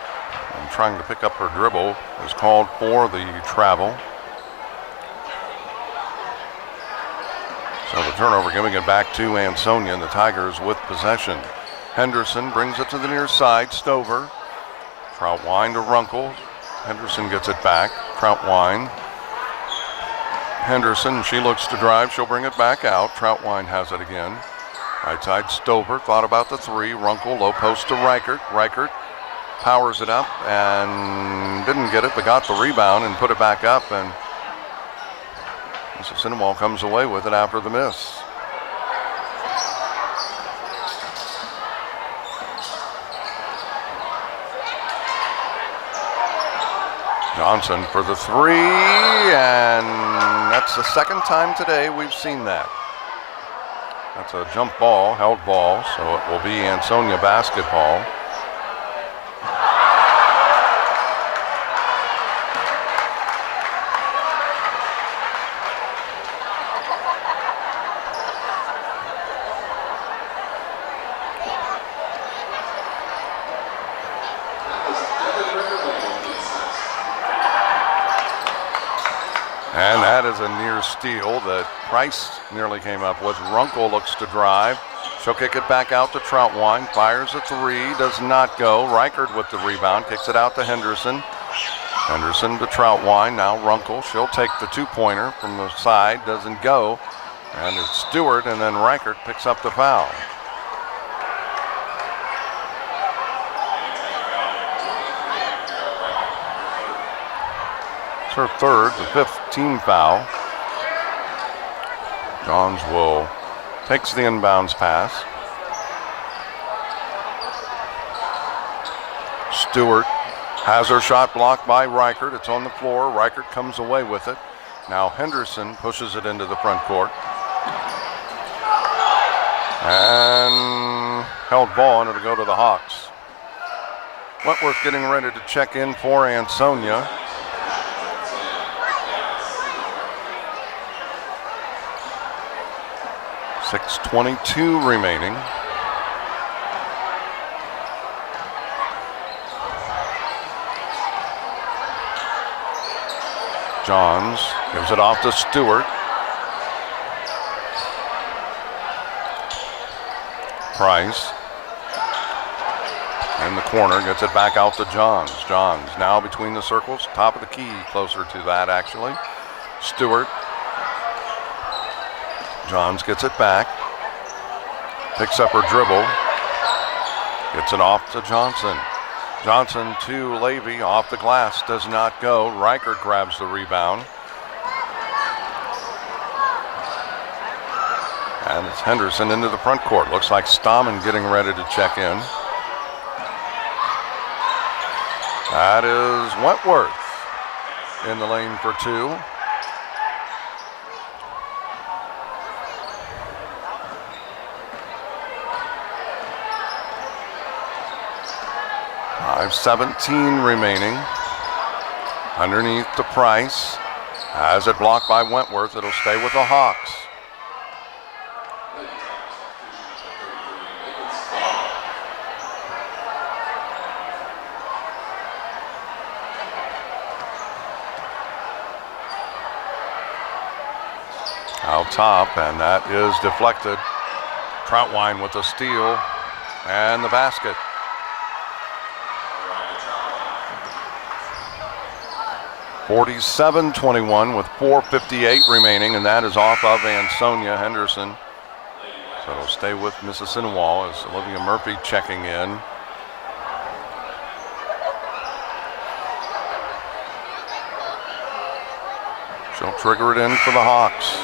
trying to pick up her dribble, is called for the travel. So the turnover giving it back to Ansonia, and the Tigers with possession. Henderson brings it to the near side. Stover. Troutwine to Runkle. Henderson gets it back. Troutwine. Henderson, she looks to drive. She'll bring it back out. Troutwine has it again. Right side, Stover thought about the three. Runkle, low post to Reichert. Reichert powers it up and didn't get it, but got the rebound and put it back up. And Mississinawa comes away with it after the miss. Johnson for the three, and that's the second time today we've seen that. That's a jump ball, held ball, so it will be Ansonia basketball. And that is a near steal that Price nearly came up with. Runkle looks to drive. She'll kick it back out to Troutwine. Fires a three. Does not go. Reichert with the rebound. Kicks it out to Henderson. Henderson to Troutwine. Now Runkle. She'll take the two-pointer from the side. Doesn't go. And it's Stewart, and then Reichert picks up the foul. It's her third, the fifth team foul. Johns takes the inbounds pass. Stewart has her shot blocked by Reichert. It's on the floor. Reichert comes away with it. Now Henderson pushes it into the front court. And held ball, and it'll go to the Hawks. Wentworth getting ready to check in for Ansonia. .6:22 remaining. Johns gives it off to Stewart. Price in the corner gets it back out to Johns. Johns now between the circles, top of the key, closer to that actually. Stewart. Johns gets it back, picks up her dribble, gets it off to Johnson. Johnson to Levy, off the glass, does not go. Reichert grabs the rebound. And it's Henderson into the front court. Looks like Stammen getting ready to check in. That is Wentworth. in the lane for two. .5:17 remaining. Underneath to Price. Has it blocked by Wentworth. It'll stay with the Hawks. Out top, and that is deflected. Troutwine with the steal and the basket. .47-21 with 4:58 remaining, and that is off of Ansonia Henderson. So it'll stay with Mississinawa as Olivia Murphy checking in. She'll trigger it in for the Hawks.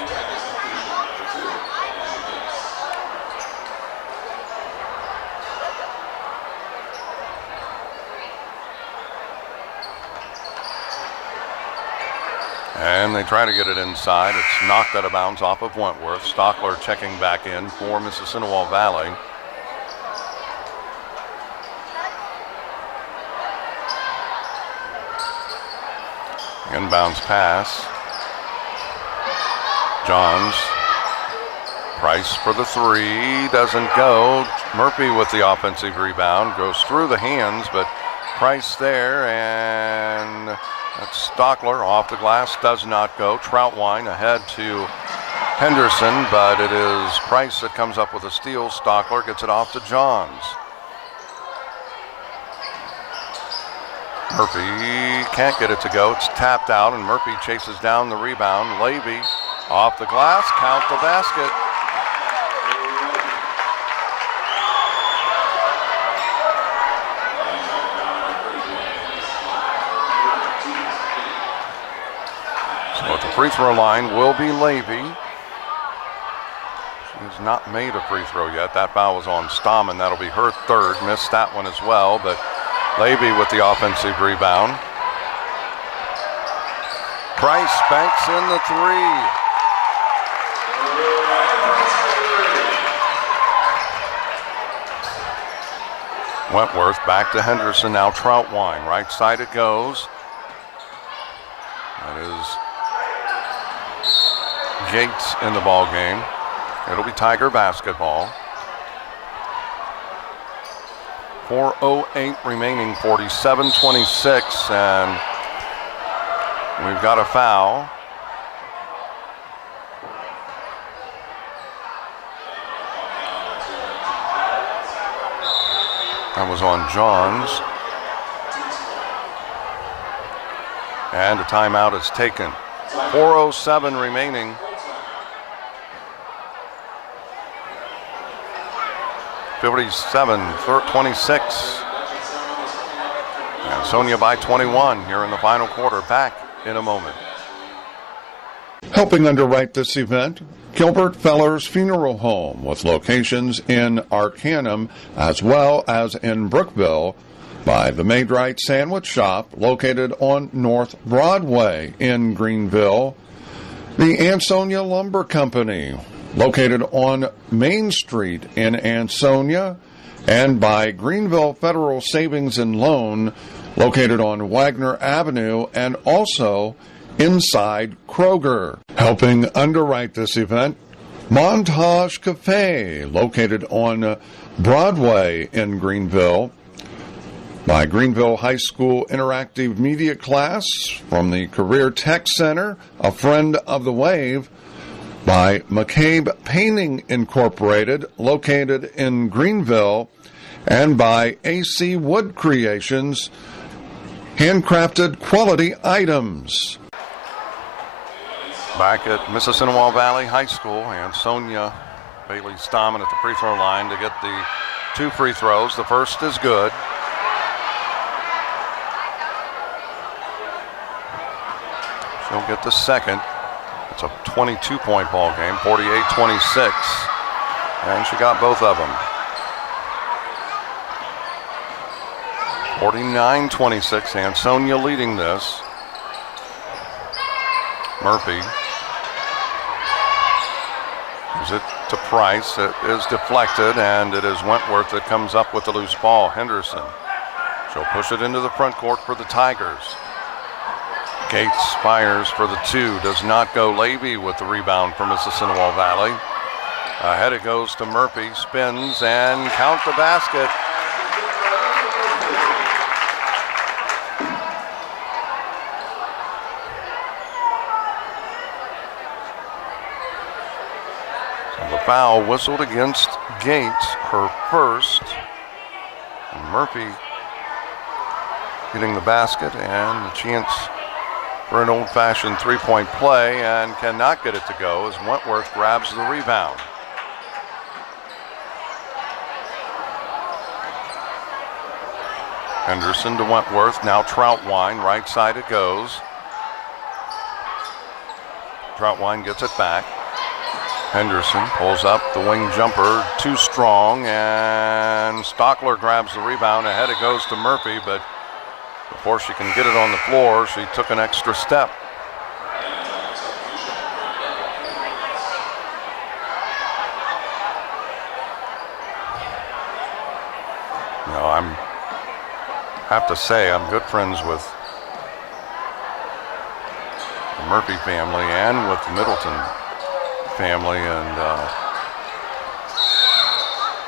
And they try to get it inside. It's knocked out of bounds off of Wentworth. Stockler checking back in for Mississinawa Valley. Inbounds pass. Johns. Price for the three. Doesn't go. Murphy with the offensive rebound. Goes through the hands, but Price there, and that's Stockler off the glass. Does not go. Troutwine ahead to Henderson, but it is Price that comes up with a steal. Stockler gets it off to Johns. Murphy can't get it to go. It's tapped out, and Murphy chases down the rebound. Levy off the glass. Count the basket. So at the free throw line will be Levy. She has not made a free throw yet. That foul was on Stammen. That'll be her third. Missed that one as well, but Levy with the offensive rebound. Price banks in the three. Wentworth back to Henderson. Now Troutwine. Right side it goes. That is Gates in the ball game. It'll be Tiger basketball. 4:08 remaining, 47-26, and we've got a foul. That was on Johns. And a timeout is taken. 4:07 remaining. .57-26. Ansonia by 21 here in the final quarter. Back in a moment. Helping underwrite this event, Gilbert Feller's Funeral Home, with locations in Arcanum as well as in Brookville, by the Maid-Rite Sandwich Shop located on North Broadway in Greenville, the Ansonia Lumber Company located on Main Street in Ansonia, and by Greenville Federal Savings and Loan located on Wagner Avenue and also inside Kroger. Helping underwrite this event, Montage Cafe located on Broadway in Greenville, by Greenville High School Interactive Media Class from the Career Tech Center, a friend of the Wave, by McCabe Painting Incorporated, located in Greenville, and by AC Wood Creations, handcrafted quality items. Back at Mississinawa Valley High School, Ansonia Bailey Stammen at the free throw line to get the two free throws. The first is good. She'll get the second. It's a 22-point ball game, 48-26, and she got both of them. 49-26, Ansonia leading this. Murphy gives it to Price. It is deflected, and it is Wentworth that comes up with the loose ball. Henderson. She'll push it into the front court for the Tigers. Gates fires for the 2. Does not go. Levy with the rebound for Mississinawa Valley. Ahead it goes to Murphy. Spins and count the basket. The foul whistled against Gates, her first. And Murphy hitting the basket and a chance for an old-fashioned three-point play, and cannot get it to go as Wentworth grabs the rebound. Henderson to Wentworth, now Troutwine, right side it goes. Troutwine gets it back. Henderson pulls up the wing jumper, too strong, and Stockler grabs the rebound. Ahead it goes to Murphy, but before she can get it on the floor, she took an extra step. No, have to say I'm good friends with the Murphy family and with the Middleton family, and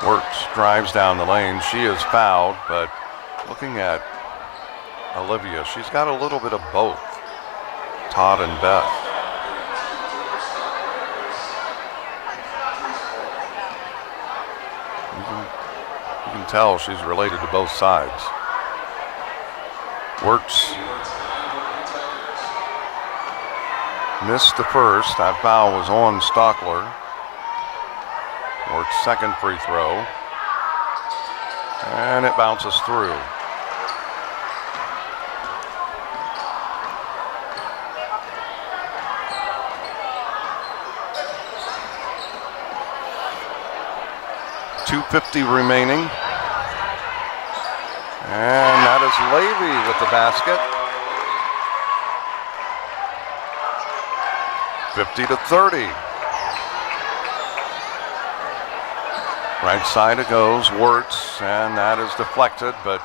Wirtz drives down the lane. She is fouled, but looking at Olivia, she's got a little bit of both, Todd and Beth. You can tell she's related to both sides. Wirtz missed the first. That foul was on Stockler. Wirtz's second free throw. And it bounces through. .250 remaining. And that is Levy with the basket. 50-30. Right side it goes, Wirtz, and that is deflected, but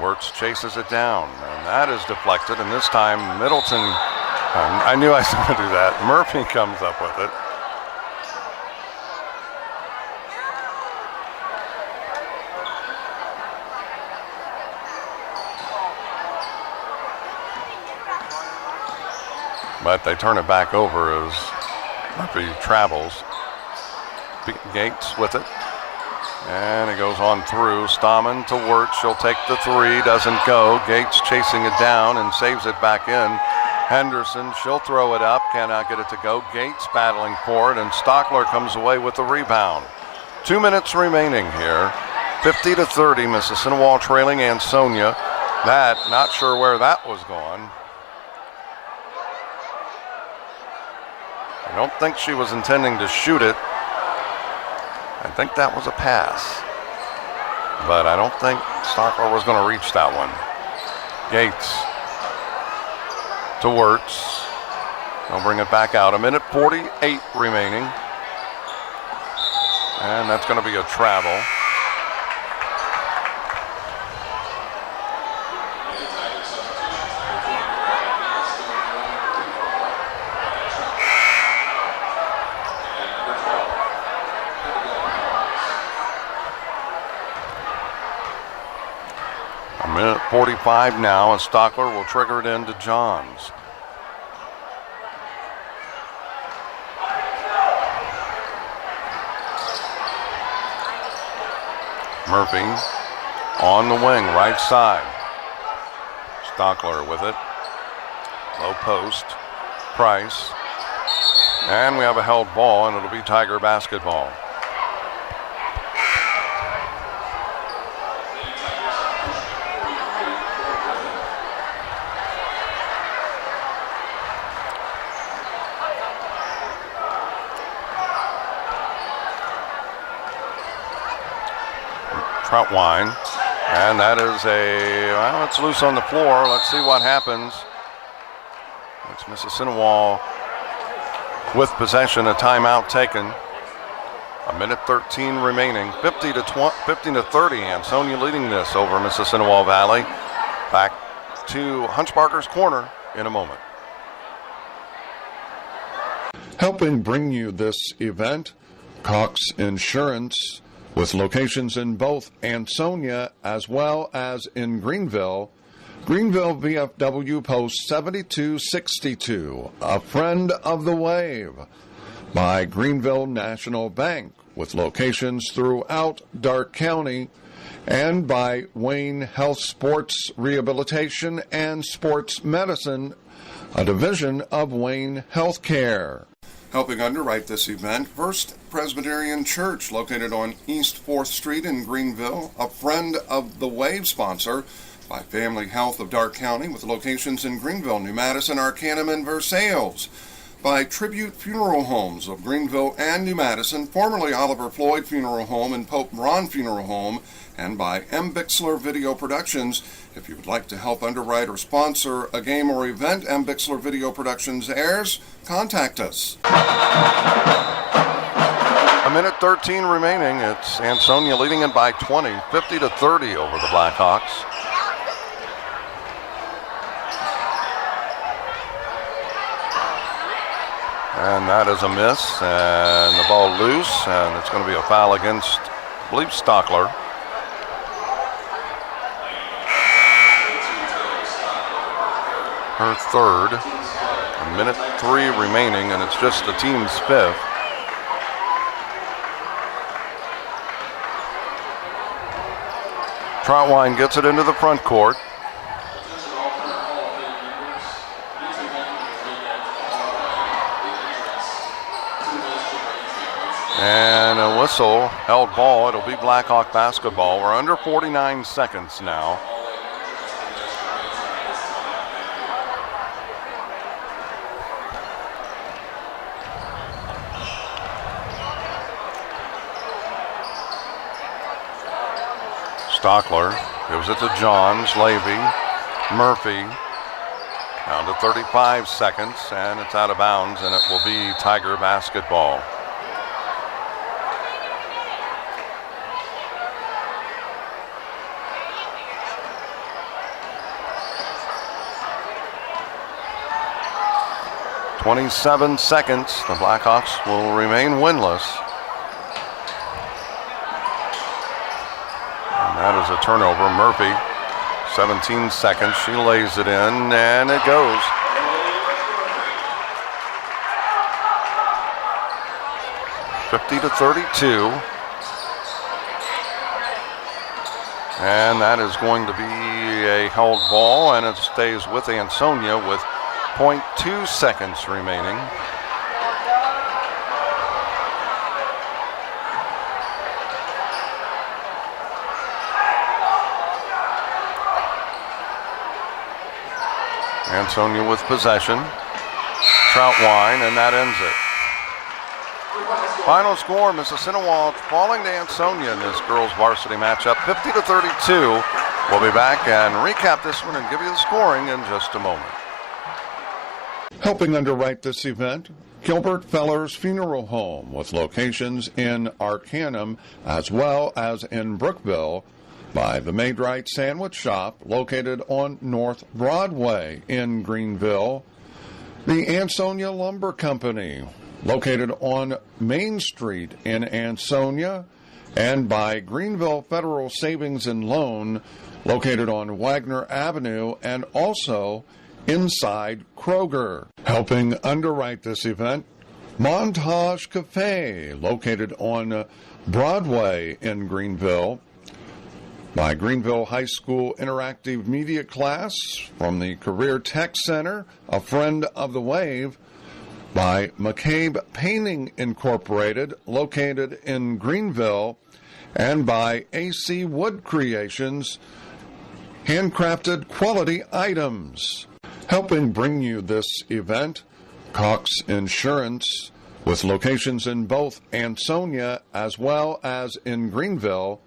Wirtz chases it down, and that is deflected, and this time Middleton, I knew I was going to do that. Murphy comes up with it. But they turn it back over as Murphy travels. Gates with it. And it goes on through. Stammen to Wirtz. She'll take the 3. Doesn't go. Gates chasing it down and saves it back in. Henderson, she'll throw it up. Cannot get it to go. Gates battling for it. And Stockler comes away with the rebound. 2 minutes remaining here. 50-30. Mississinawa trailing Ansonia. That, not sure where that was going. I don't think she was intending to shoot it. I think that was a pass. But I don't think Stockler was going to reach that one. Gates to Wirtz. They'll bring it back out. 1:48 remaining. And that's going to be a travel. Minute 45 now, and Stockler will trigger it into Johns. Murphy on the wing, right side. Stockler with it. Low post. Price. And we have a held ball, and it'll be Tiger basketball. Troutwine, and that is well, it's loose on the floor. Let's see what happens. It's Mississinawa with possession, a timeout taken. A minute 13 remaining, 50 to 30. Ansonia leading this over Mississinawa Valley. Back to Hunchbarger's Corner in a moment. Helping bring you this event, Cox Insurance, with locations in both Ansonia as well as in Greenville. Greenville VFW Post 7262, a friend of the wave, by Greenville National Bank, with locations throughout Darke County, and by Wayne Health Sports Rehabilitation and Sports Medicine, a division of Wayne Healthcare. Helping underwrite this event, First Presbyterian Church, located on East 4th Street in Greenville, a friend of the wave sponsor, by Family Health of Darke County, with locations in Greenville, New Madison, Arcanum, and Versailles, by Tribute Funeral Homes of Greenville and New Madison, formerly Oliver Floyd Funeral Home and Pope Ron Funeral Home, and by M. Bixler Video Productions. If you would like to help underwrite or sponsor a game or event M. Bixler Video Productions airs, contact us. A minute 13 remaining. It's Ansonia leading it by 20, 50 to 30 over the Blackhawks. And that is a miss, and the ball loose, and it's going to be a foul against, I believe, Stockler. Her third. A minute 3 remaining, and it's just the team's fifth. Troutwine gets it into the front court. And a whistle, held ball. It'll be Blackhawk basketball. We're under 49 seconds now. Stockler gives it to Johns, Levy, Murphy. Down to 35 seconds, and it's out of bounds, and it will be Tiger basketball. "27 seconds. The Blackhawks will remain winless. And that is a turnover. Murphy, 17 seconds. She lays it in, and it goes. "50 to 32. And that is going to be a held ball, and it stays with Ansonia with 0.2 seconds remaining. Ansonia with possession. Troutwine, and that ends it. Final score, Mississinawa falling to Ansonia in this girls varsity matchup, 50 to 32. We'll be back and recap this one and give you the scoring in just a moment. Helping underwrite this event, Gilbert Feller's Funeral Home, with locations in Arcanum as well as in Brookville, by the Maid-Rite Sandwich Shop, located on North Broadway in Greenville, the Ansonia Lumber Company, located on Main Street in Ansonia, and by Greenville Federal Savings and Loan, located on Wagner Avenue and also inside Kroger. Helping underwrite this event, Montage Cafe, located on Broadway in Greenville, by Greenville High School Interactive Media Class from the Career Tech Center, a friend of the wave, by McCabe Painting Incorporated, located in Greenville, and by AC Wood Creations, handcrafted quality items. Helping bring you this event, Cox Insurance, with locations in both Ansonia as well as in Greenville,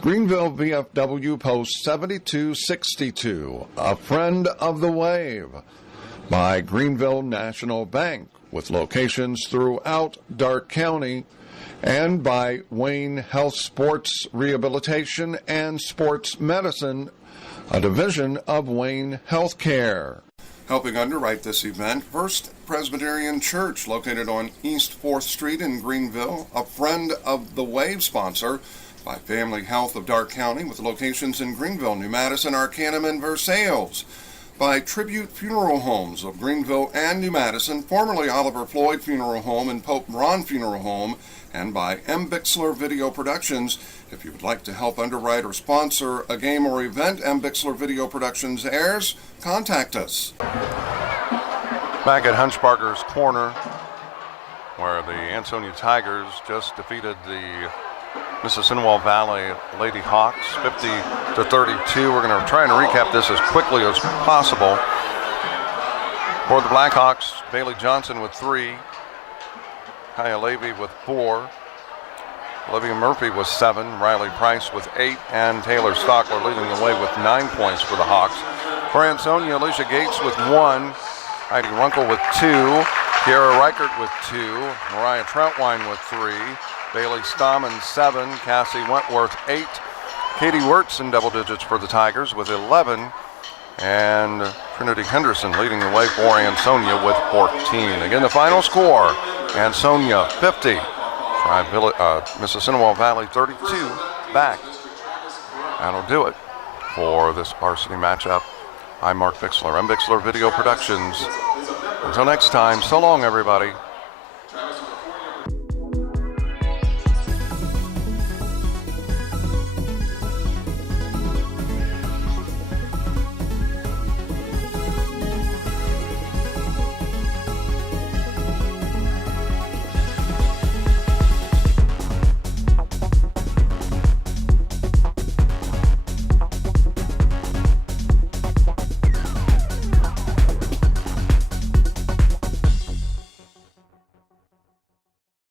Greenville VFW Post 7262, a friend of the wave, by Greenville National Bank, with locations throughout Darke County, and by Wayne Health Sports Rehabilitation and Sports Medicine, a division of Wayne Healthcare. Helping underwrite this event, First Presbyterian Church, located on East 4th Street in Greenville, a Friend of the Wave sponsor, by Family Health of Darke County, with locations in Greenville, New Madison, Arcanum, and Versailles, by Tribute Funeral Homes of Greenville and New Madison, formerly Oliver Floyd Funeral Home and Pope Ron Funeral Home, and by M. Bixler Video Productions. If you would like to help underwrite or sponsor a game or event M. Bixler Video Productions airs, contact us. Back at Hunchbarger's Corner, where the Ansonia Tigers just defeated the Mississinawa Valley Lady Hawks 50-32. We're going to try and recap this as quickly as possible. For the Blackhawks, Bailey Johnson with 3, Kaya Levy with 4, Olivia Murphy with 7, Riley Price with 8, and Taylor Stockler leading the way with 9 points for the Hawks. For Ansonia, Alicia Gates with 1, Heidi Runkle with 2, Kiara Reichert with 2, Mariah Troutwine with 3, Bailey Stammen 7, Cassie Wentworth 8, Katie Wirtz in double digits for the Tigers with 11, and Trinity Henderson leading the way for Ansonia with 14. Again, the final score, Ansonia 50, Mississinawa Valley 32, back. That'll do it for this varsity matchup. I'm Mark Bixler, M. Bixler Video Productions. Until next time, so long, everybody.